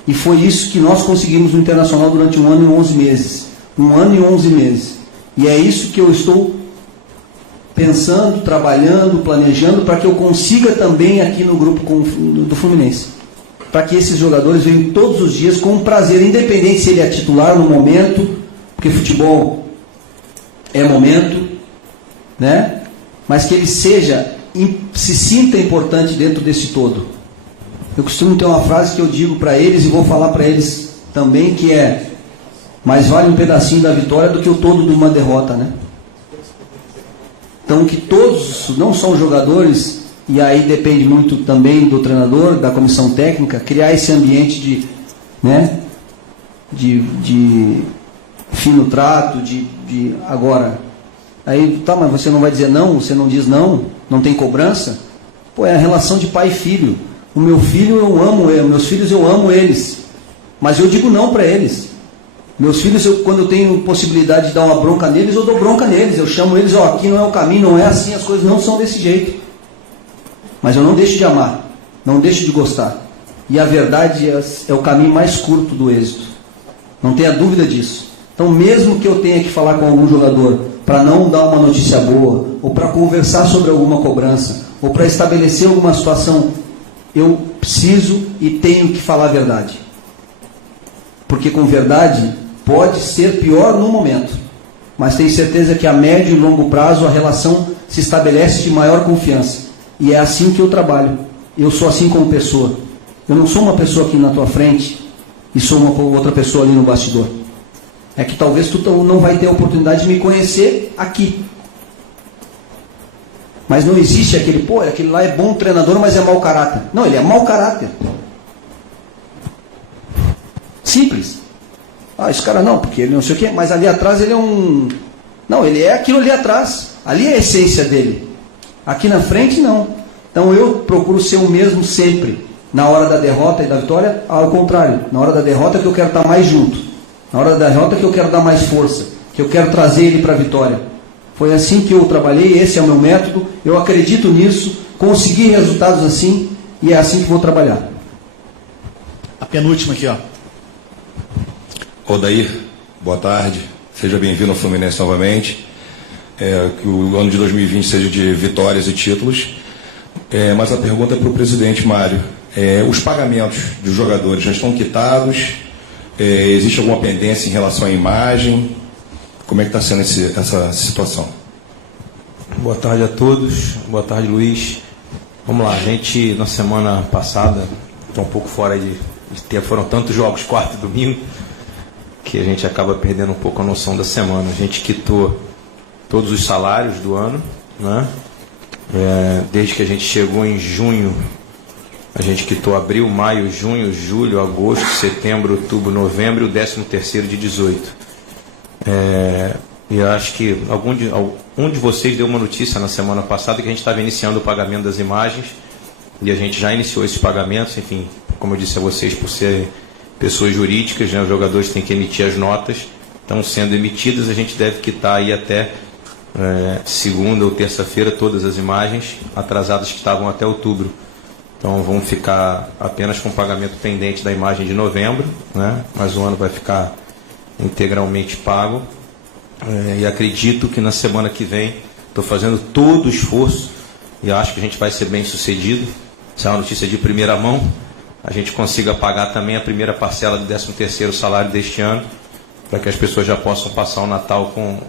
E foi isso que nós conseguimos no Internacional durante 1 ano e 11 meses. 1 ano e 11 meses. E é isso que eu estou pensando, trabalhando, planejando, para que eu consiga também aqui no grupo do Fluminense. Para que esses jogadores venham todos os dias com prazer, independente se ele é titular no momento, porque futebol é momento, né? Mas que ele se sinta importante dentro desse todo. Eu costumo ter uma frase que eu digo para eles e vou falar para eles também, que é: mais vale um pedacinho da vitória do que o todo de uma derrota, né? Então que todos, não só os jogadores, e aí depende muito também do treinador, da comissão técnica, criar esse ambiente de fino trato, agora, aí, tá, mas você não vai dizer não, você não diz não, não tem cobrança? Pô, é a relação de pai e filho. O meu filho eu amo, meus filhos eu amo eles, mas eu digo não para eles. Meus filhos, quando eu tenho possibilidade de dar uma bronca neles, eu dou bronca neles, eu chamo eles, aqui não é o caminho, não é assim, as coisas não são desse jeito. Mas eu não deixo de amar, não deixo de gostar. E a verdade é o caminho mais curto do êxito. Não tenha dúvida disso. Então, mesmo que eu tenha que falar com algum jogador para não dar uma notícia boa, ou para conversar sobre alguma cobrança, ou para estabelecer alguma situação, eu preciso e tenho que falar a verdade. Porque com verdade pode ser pior no momento, mas tenho certeza que a médio e longo prazo a relação se estabelece de maior confiança. E é assim que eu trabalho. Eu sou assim como pessoa. Eu não sou uma pessoa aqui na tua frente e sou uma outra pessoa ali no bastidor. É que talvez tu não vai ter a oportunidade de me conhecer aqui. Mas não existe aquele lá é bom treinador, mas é mau caráter. Não, ele é mau caráter. Simples. Esse cara não, porque ele não sei o quê, mas ali atrás ele é um... Não, ele é aquilo ali atrás. Ali é a essência dele. Aqui na frente, não. Então eu procuro ser o mesmo sempre. Na hora da derrota e da vitória, ao contrário. Na hora da derrota que eu quero estar mais junto. Na hora da derrota que eu quero dar mais força. Que eu quero trazer ele para a vitória. Foi assim que eu trabalhei, esse é o meu método. Eu acredito nisso, consegui resultados assim, e é assim que vou trabalhar. A penúltima aqui, ó. Odair, boa tarde. Seja bem-vindo ao Fluminense novamente. Que o ano de 2020 seja de vitórias e títulos. Mas a pergunta é para o presidente Mário. Os pagamentos dos jogadores já estão quitados? Existe alguma pendência em relação à imagem? Como é que está sendo essa situação? Boa tarde a todos. Boa tarde, Luiz. Vamos lá, a gente na semana passada, estou um pouco fora de ter, foram tantos jogos, quarta e domingo, que a gente acaba perdendo um pouco a noção da semana. A gente quitou todos os salários do ano, né? Desde que a gente chegou em junho, a gente quitou abril, maio, junho, julho, agosto, setembro, outubro, novembro e o 13º de 18. E eu acho que um de vocês deu uma notícia na semana passada que a gente estava iniciando o pagamento das imagens e a gente já iniciou esses pagamentos. Enfim, como eu disse a vocês, por serem pessoas jurídicas, né, os jogadores têm que emitir as notas, estão sendo emitidas, a gente deve quitar aí até segunda ou terça-feira todas as imagens atrasadas que estavam até outubro. Então vão ficar apenas com o pagamento pendente da imagem de novembro, né, mas o ano vai ficar integralmente pago. E acredito que na semana que vem estou fazendo todo o esforço e acho que a gente vai ser bem sucedido. Essa é uma notícia de primeira mão. A gente consiga pagar também a primeira parcela do 13º salário deste ano, para que as pessoas já possam passar o Natal com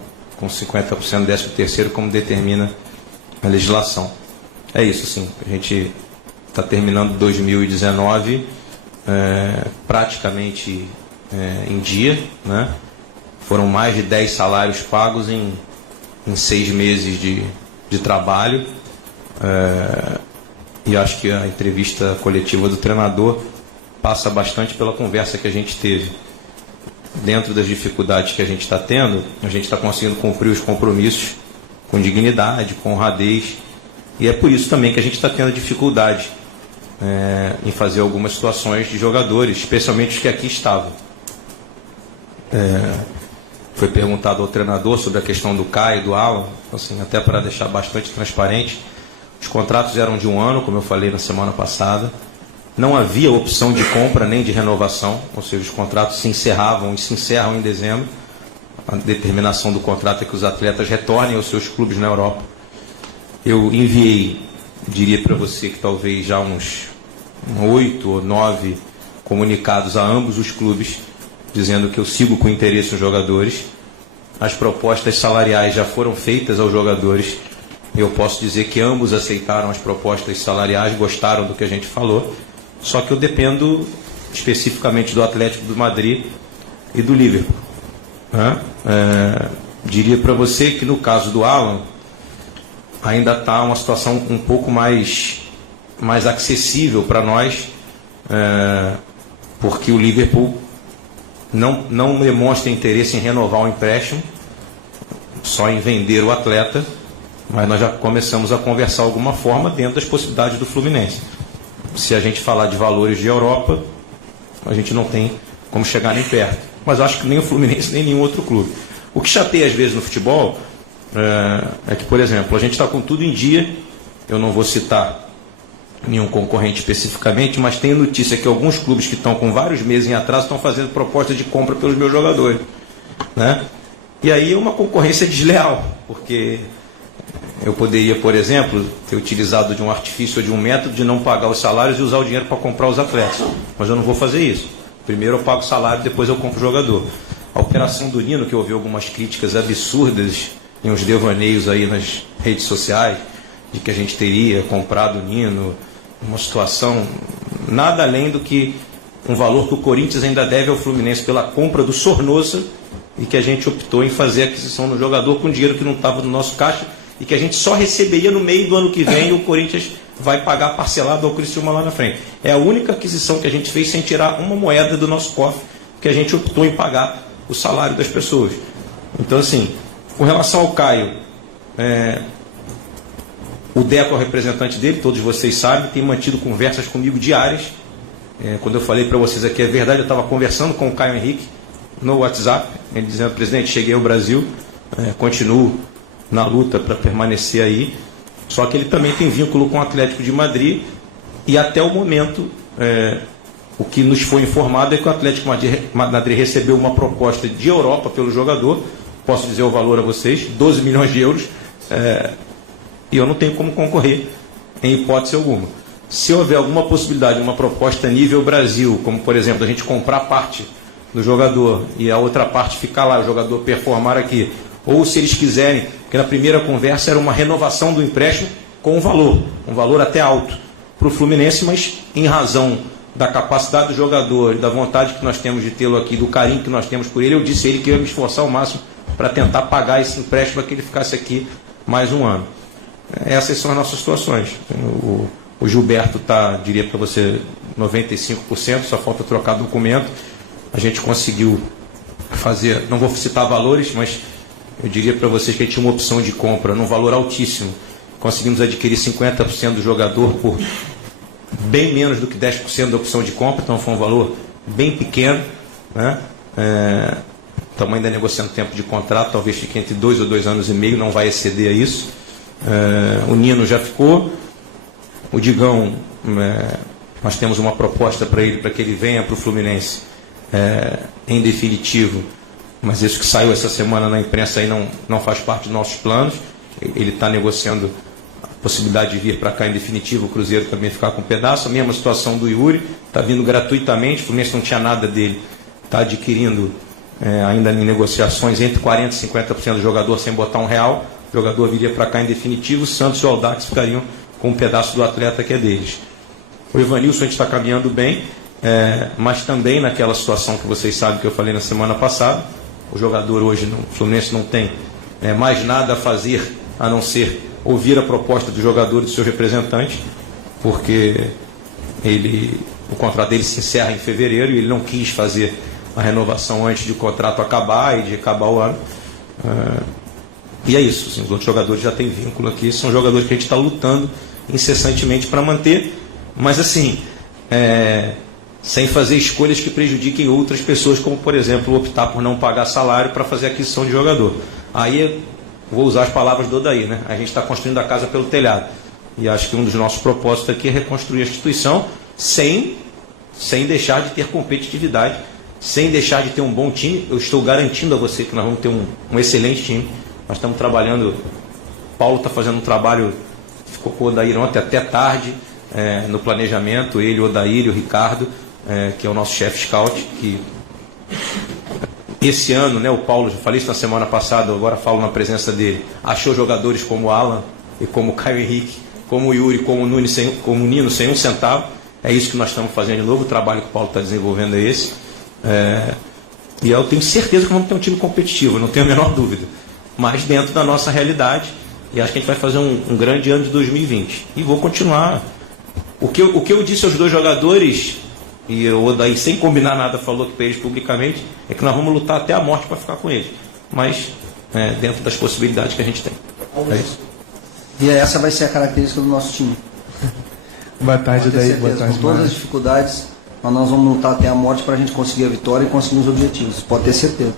50% do 13º, como determina a legislação. É isso, sim. A gente está terminando 2019 praticamente em dia, né? Foram mais de 10 salários pagos em 6 meses de trabalho. E acho que a entrevista coletiva do treinador passa bastante pela conversa que a gente teve. Dentro das dificuldades que a gente está tendo, a gente está conseguindo cumprir os compromissos com dignidade, com honradez. E é por isso também que a gente está tendo dificuldade em fazer algumas situações de jogadores, especialmente os que aqui estavam. foi perguntado ao treinador sobre a questão do Caio e do Alan, assim, até para deixar bastante transparente. Os contratos eram de 1 ano, como eu falei na semana passada. Não havia opção de compra nem de renovação, ou seja, os contratos se encerravam e se encerram em dezembro. A determinação do contrato é que os atletas retornem aos seus clubes na Europa. Eu enviei, diria para você que talvez já uns 8 ou 9 comunicados a ambos os clubes, dizendo que eu sigo com interesse os jogadores. As propostas salariais já foram feitas aos jogadores. Eu posso dizer que ambos aceitaram as propostas salariais, gostaram do que a gente falou. Só que eu dependo especificamente do Atlético de Madrid e do Liverpool. Diria para você que no caso do Alan, ainda está uma situação um pouco mais acessível para nós, porque o Liverpool não demonstra interesse em renovar o empréstimo, só em vender o atleta, mas nós já começamos a conversar de alguma forma dentro das possibilidades do Fluminense. Se a gente falar de valores de Europa, a gente não tem como chegar nem perto. Mas acho que nem o Fluminense, nem nenhum outro clube. O que chateia às vezes no futebol é que, por exemplo, a gente está com tudo em dia, eu não vou citar nenhum concorrente especificamente, mas tem notícia que alguns clubes que estão com vários meses em atraso estão fazendo propostas de compra pelos meus jogadores. Né? E aí é uma concorrência desleal, porque eu poderia, por exemplo, ter utilizado de um artifício ou de um método de não pagar os salários e usar o dinheiro para comprar os atletas. Mas eu não vou fazer isso. Primeiro eu pago o salário, depois eu compro o jogador. A operação do Nino, que eu ouvi algumas críticas absurdas em uns devaneios aí nas redes sociais, de que a gente teria comprado o Nino, uma situação nada além do que um valor que o Corinthians ainda deve ao Fluminense pela compra do Sornosa, e que a gente optou em fazer a aquisição do jogador com dinheiro que não estava no nosso caixa e que a gente só receberia no meio do ano que vem, e o Corinthians vai pagar parcelado ao Criciúma lá na frente. É a única aquisição que a gente fez sem tirar uma moeda do nosso cofre, que a gente optou em pagar o salário das pessoas. Então, assim, com relação ao Caio, o Deco é o representante dele, todos vocês sabem, tem mantido conversas comigo diárias. Quando eu falei para vocês aqui, é verdade, eu estava conversando com o Caio Henrique no WhatsApp, ele dizendo: presidente, cheguei ao Brasil, continuo na luta para permanecer aí, só que ele também tem vínculo com o Atlético de Madrid, e até o momento o que nos foi informado é que o Atlético de Madrid recebeu uma proposta de Europa pelo jogador, posso dizer o valor a vocês, 12 milhões de euros, e eu não tenho como concorrer em hipótese alguma. Se houver alguma possibilidade de uma proposta nível Brasil, como por exemplo a gente comprar parte do jogador e a outra parte ficar lá, o jogador performar aqui, ou se eles quiserem, porque na primeira conversa era uma renovação do empréstimo com um valor até alto para o Fluminense, mas em razão da capacidade do jogador e da vontade que nós temos de tê-lo aqui, do carinho que nós temos por ele, eu disse a ele que eu ia me esforçar ao máximo para tentar pagar esse empréstimo para que ele ficasse aqui mais um ano. Essas são as nossas situações. O Gilberto está, diria para você, 95%, só falta trocar documento. A gente conseguiu fazer, não vou citar valores, mas eu diria para vocês que a gente tinha uma opção de compra num valor altíssimo. Conseguimos adquirir 50% do jogador por bem menos do que 10% da opção de compra, então foi um valor bem pequeno. Né? Estamos ainda negociando tempo de contrato, talvez fique entre 2 ou 2 anos e meio, não vai exceder a isso. O Nino já ficou. O Digão, nós temos uma proposta para ele, para que ele venha para o Fluminense em definitivo, mas isso que saiu essa semana na imprensa aí não faz parte dos nossos planos. Ele está negociando a possibilidade de vir para cá em definitivo, o Cruzeiro também ficar com um pedaço. A mesma situação do Yuri, está vindo gratuitamente, o Fluminense não tinha nada dele, está adquirindo ainda em negociações entre 40% e 50% do jogador sem botar R$1. O jogador viria para cá em definitivo, o Santos e o Audax ficariam com um pedaço do atleta que é deles. O Evanilson a gente está caminhando bem, mas também naquela situação que vocês sabem que eu falei na semana passada, o jogador hoje no Fluminense não tem mais nada a fazer a não ser ouvir a proposta do jogador e do seu representante, porque o contrato dele se encerra em fevereiro e ele não quis fazer a renovação antes de o contrato acabar e de acabar o ano. E é isso, assim, os outros jogadores já têm vínculo aqui, são jogadores que a gente está lutando incessantemente para manter, mas assim, sem fazer escolhas que prejudiquem outras pessoas, como, por exemplo, optar por não pagar salário para fazer aquisição de jogador. Aí, vou usar as palavras do Odair, né? A gente está construindo a casa pelo telhado. E acho que um dos nossos propósitos aqui é reconstruir a instituição sem deixar de ter competitividade, sem deixar de ter um bom time. Eu estou garantindo a você que nós vamos ter um excelente time. Nós estamos trabalhando, o Paulo está fazendo um trabalho, ficou com o Odair ontem até tarde, no planejamento, ele, o Odair e o Ricardo, que é o nosso chefe scout, que esse ano, né, o Paulo, já falei isso na semana passada, agora falo na presença dele, achou jogadores como o Alan e como o Caio Henrique, como o Yuri, como o Nunes, como o Nino, sem um centavo. É isso que nós estamos fazendo de novo, o trabalho que o Paulo está desenvolvendo é esse. E eu tenho certeza que vamos ter um time competitivo, não tenho a menor dúvida. Mas dentro da nossa realidade, e acho que a gente vai fazer um grande ano de 2020. E vou continuar. O que eu disse aos dois jogadores, e o Odair, sem combinar nada, falou aqui para eles publicamente, é que nós vamos lutar até a morte para ficar com eles. Mas dentro das possibilidades que a gente tem. É isso. E essa vai ser a característica do nosso time. Boa tarde, Odair. Boa tarde, com todas as dificuldades, mas nós vamos lutar até a morte para a gente conseguir a vitória e conseguir os objetivos. Pode ter certeza.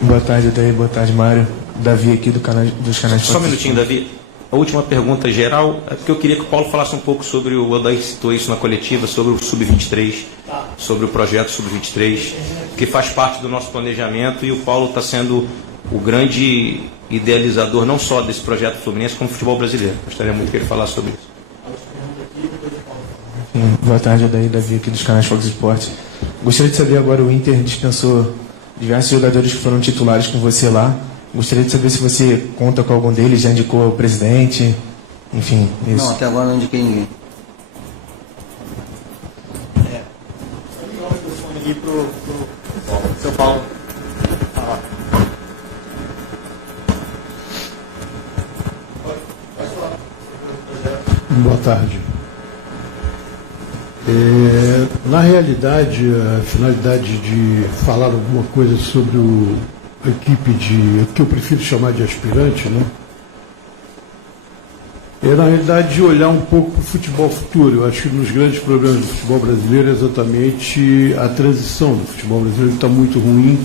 Boa tarde, Odair. Boa tarde, Mário. Davi aqui dos canais. Só um minutinho, Davi. A última pergunta geral, é porque eu queria que o Paulo falasse um pouco sobre, o Odair citou isso na coletiva, sobre o Sub-23, sobre o projeto Sub-23, que faz parte do nosso planejamento, e o Paulo está sendo o grande idealizador não só desse projeto Fluminense, como do futebol brasileiro. Gostaria muito que ele falasse sobre isso. Boa tarde, Odair. Davi aqui dos canais Fox Sports. Gostaria de saber agora, o Inter dispensou diversos jogadores que foram titulares com você lá. Gostaria de saber se você conta com algum deles, já indicou o presidente, enfim, isso. Não, até agora não indiquei ninguém. Ir pro São Paulo. Boa tarde. Na realidade, a finalidade de falar alguma coisa sobre a equipe que eu prefiro chamar de aspirante, né? Na realidade de olhar um pouco para o futebol futuro. Eu acho que um dos grandes problemas do futebol brasileiro é exatamente a transição do futebol brasileiro, que está muito ruim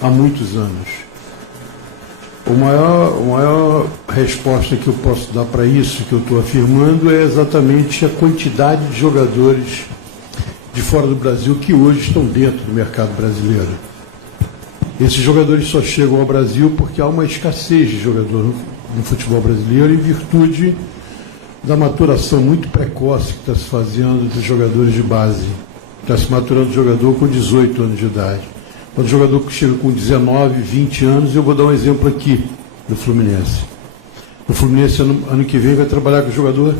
há muitos anos. A maior resposta que eu posso dar para isso, que eu estou afirmando, é exatamente a quantidade de jogadores de fora do Brasil que hoje estão dentro do mercado brasileiro. Esses jogadores só chegam ao Brasil porque há uma escassez de jogador no futebol brasileiro em virtude da maturação muito precoce que está se fazendo dos jogadores de base. Está se maturando o jogador com 18 anos de idade. Quando o jogador chega com 19, 20 anos, eu vou dar um exemplo aqui do Fluminense. O Fluminense, ano que vem, vai trabalhar com o jogador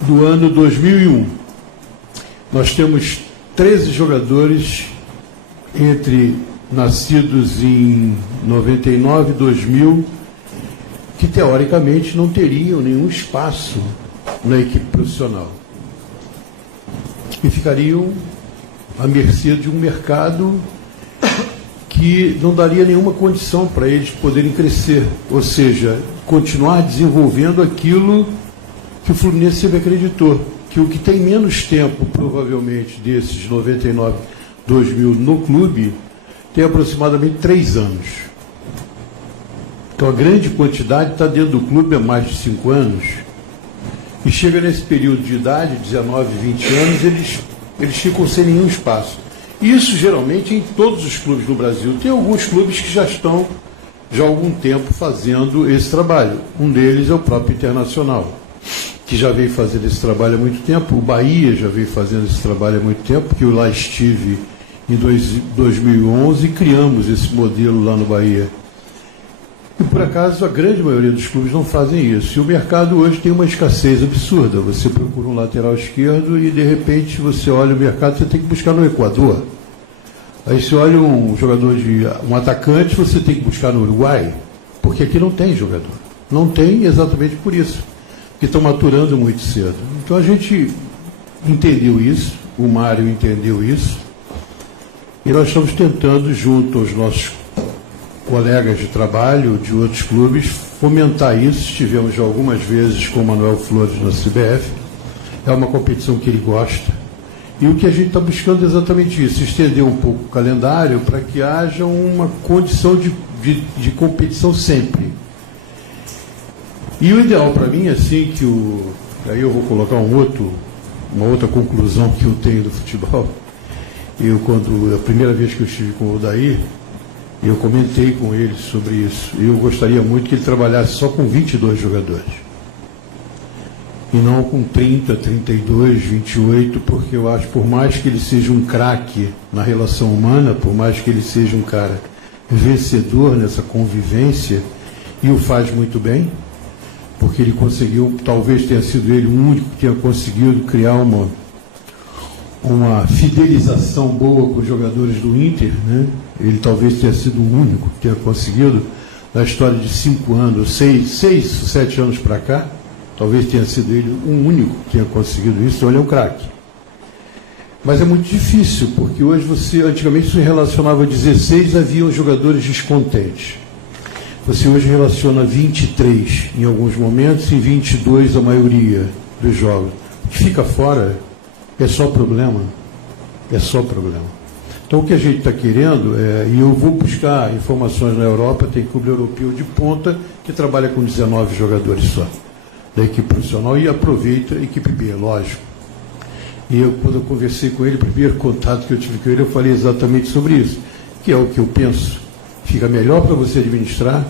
do ano 2001. Nós temos 13 jogadores nascidos em 99 e 2000, que teoricamente não teriam nenhum espaço na equipe profissional. E ficariam à mercê de um mercado que não daria nenhuma condição para eles poderem crescer, ou seja, continuar desenvolvendo aquilo que o Fluminense sempre acreditou, que o que tem menos tempo, provavelmente, desses 99, 2000 no clube, tem aproximadamente 3 anos. Então a grande quantidade está dentro do clube há mais de 5 anos, e chega nesse período de idade, 19, 20 anos, eles ficam sem nenhum espaço. Isso geralmente em todos os clubes no Brasil. Tem alguns clubes que já estão há algum tempo fazendo esse trabalho. Um deles é o próprio Internacional, que já veio fazendo esse trabalho há muito tempo. O Bahia já veio fazendo esse trabalho há muito tempo, que eu lá estive em 2011 e criamos esse modelo lá no Bahia. E por acaso a grande maioria dos clubes não fazem isso. E o mercado hoje tem uma escassez absurda. Você procura um lateral esquerdo e de repente você olha o mercado, você tem que buscar no Equador. Aí você olha um atacante, você tem que buscar no Uruguai, porque aqui não tem jogador. Não tem exatamente por isso, porque estão maturando muito cedo. Então a gente entendeu isso, o Mário entendeu isso, e nós estamos tentando, junto aos nossos colegas de trabalho de outros clubes, fomentar isso. Estivemos já algumas vezes com o Manuel Flores na CBF, é uma competição que ele gosta. E o que a gente está buscando é exatamente isso, estender um pouco o calendário para que haja uma condição de competição sempre. E o ideal para mim, assim, aí eu vou colocar uma outra conclusão que eu tenho do futebol. A primeira vez que eu estive com o Odair, eu comentei com ele sobre isso. Eu gostaria muito que ele trabalhasse só com 22 jogadores. E não com 30, 32, 28, porque eu acho, por mais que ele seja um craque na relação humana, por mais que ele seja um cara vencedor nessa convivência, e o faz muito bem, porque ele conseguiu, talvez tenha sido ele o único que tenha conseguido criar uma fidelização boa com os jogadores do Inter, né? Ele talvez tenha sido o único que tenha conseguido, na história de 5 anos, 6, 7 anos para cá, talvez tenha sido ele o único que tenha conseguido isso, então ele é um craque. Mas é muito difícil, porque hoje antigamente se relacionava a 16, haviam jogadores descontentes. Você hoje relaciona 23 em alguns momentos e 22 a maioria dos jogos. O que fica fora é só problema. É só problema. Então o que a gente está querendo e eu vou buscar informações na Europa, tem clube europeu de ponta que trabalha com 19 jogadores só, da equipe profissional, e aproveita a equipe B, lógico. E quando eu conversei com ele, o primeiro contato que eu tive com ele, eu falei exatamente sobre isso, que é o que eu penso. Fica melhor para você administrar,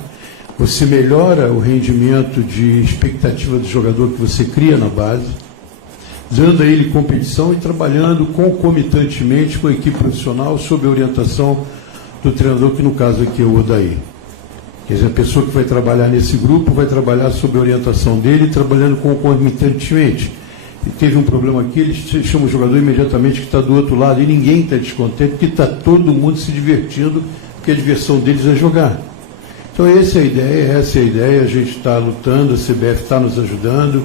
você melhora o rendimento de expectativa do jogador que você cria na base, dando a ele competição e trabalhando concomitantemente com a equipe profissional sob a orientação do treinador, que no caso aqui é o Odair. Quer dizer, a pessoa que vai trabalhar nesse grupo vai trabalhar sob a orientação dele, trabalhando concomitantemente. E teve um problema aqui, ele chama o jogador imediatamente que está do outro lado, e ninguém está descontente, porque está todo mundo se divertindo, porque a diversão deles é jogar. Então essa é a ideia, a gente está lutando, a CBF está nos ajudando,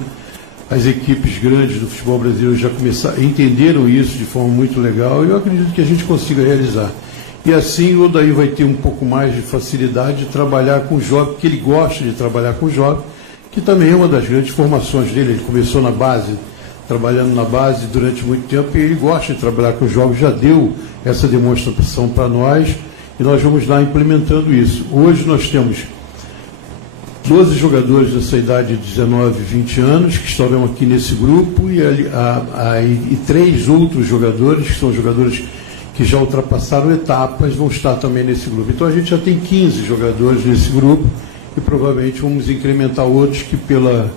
as equipes grandes do futebol brasileiro já entenderam isso de forma muito legal, e eu acredito que a gente consiga realizar. E assim o Odair vai ter um pouco mais de facilidade de trabalhar com jovens, porque ele gosta de trabalhar com jovens, que também é uma das grandes formações dele. Ele começou na base, trabalhando na base durante muito tempo, e ele gosta de trabalhar com jovens, já deu essa demonstração para nós, e nós vamos lá implementando isso. Hoje nós temos 12 jogadores dessa idade de 19, 20 anos, que estarão aqui nesse grupo, e 3 outros jogadores, que são jogadores que já ultrapassaram etapas, vão estar também nesse grupo. Então a gente já tem 15 jogadores nesse grupo, e provavelmente vamos incrementar outros, que pela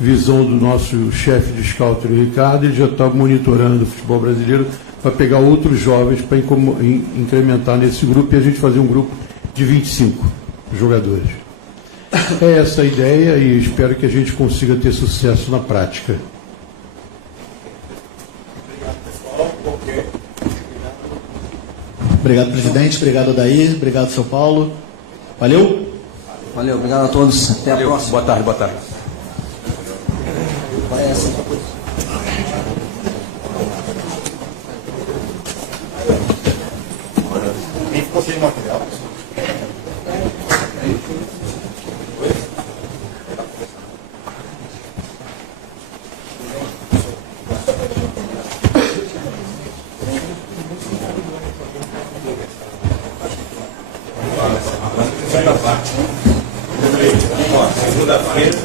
visão do nosso chefe de scout, o Ricardo, ele já está monitorando o futebol brasileiro para pegar outros jovens para incrementar nesse grupo, e a gente fazer um grupo de 25 jogadores. É essa a ideia, e espero que a gente consiga ter sucesso na prática. Obrigado, presidente. Obrigado, Odair. Obrigado, seu Paulo. Valeu? Valeu, obrigado a todos. Até a próxima. Boa tarde, boa tarde. Quem ficou sem material? Segunda-feira.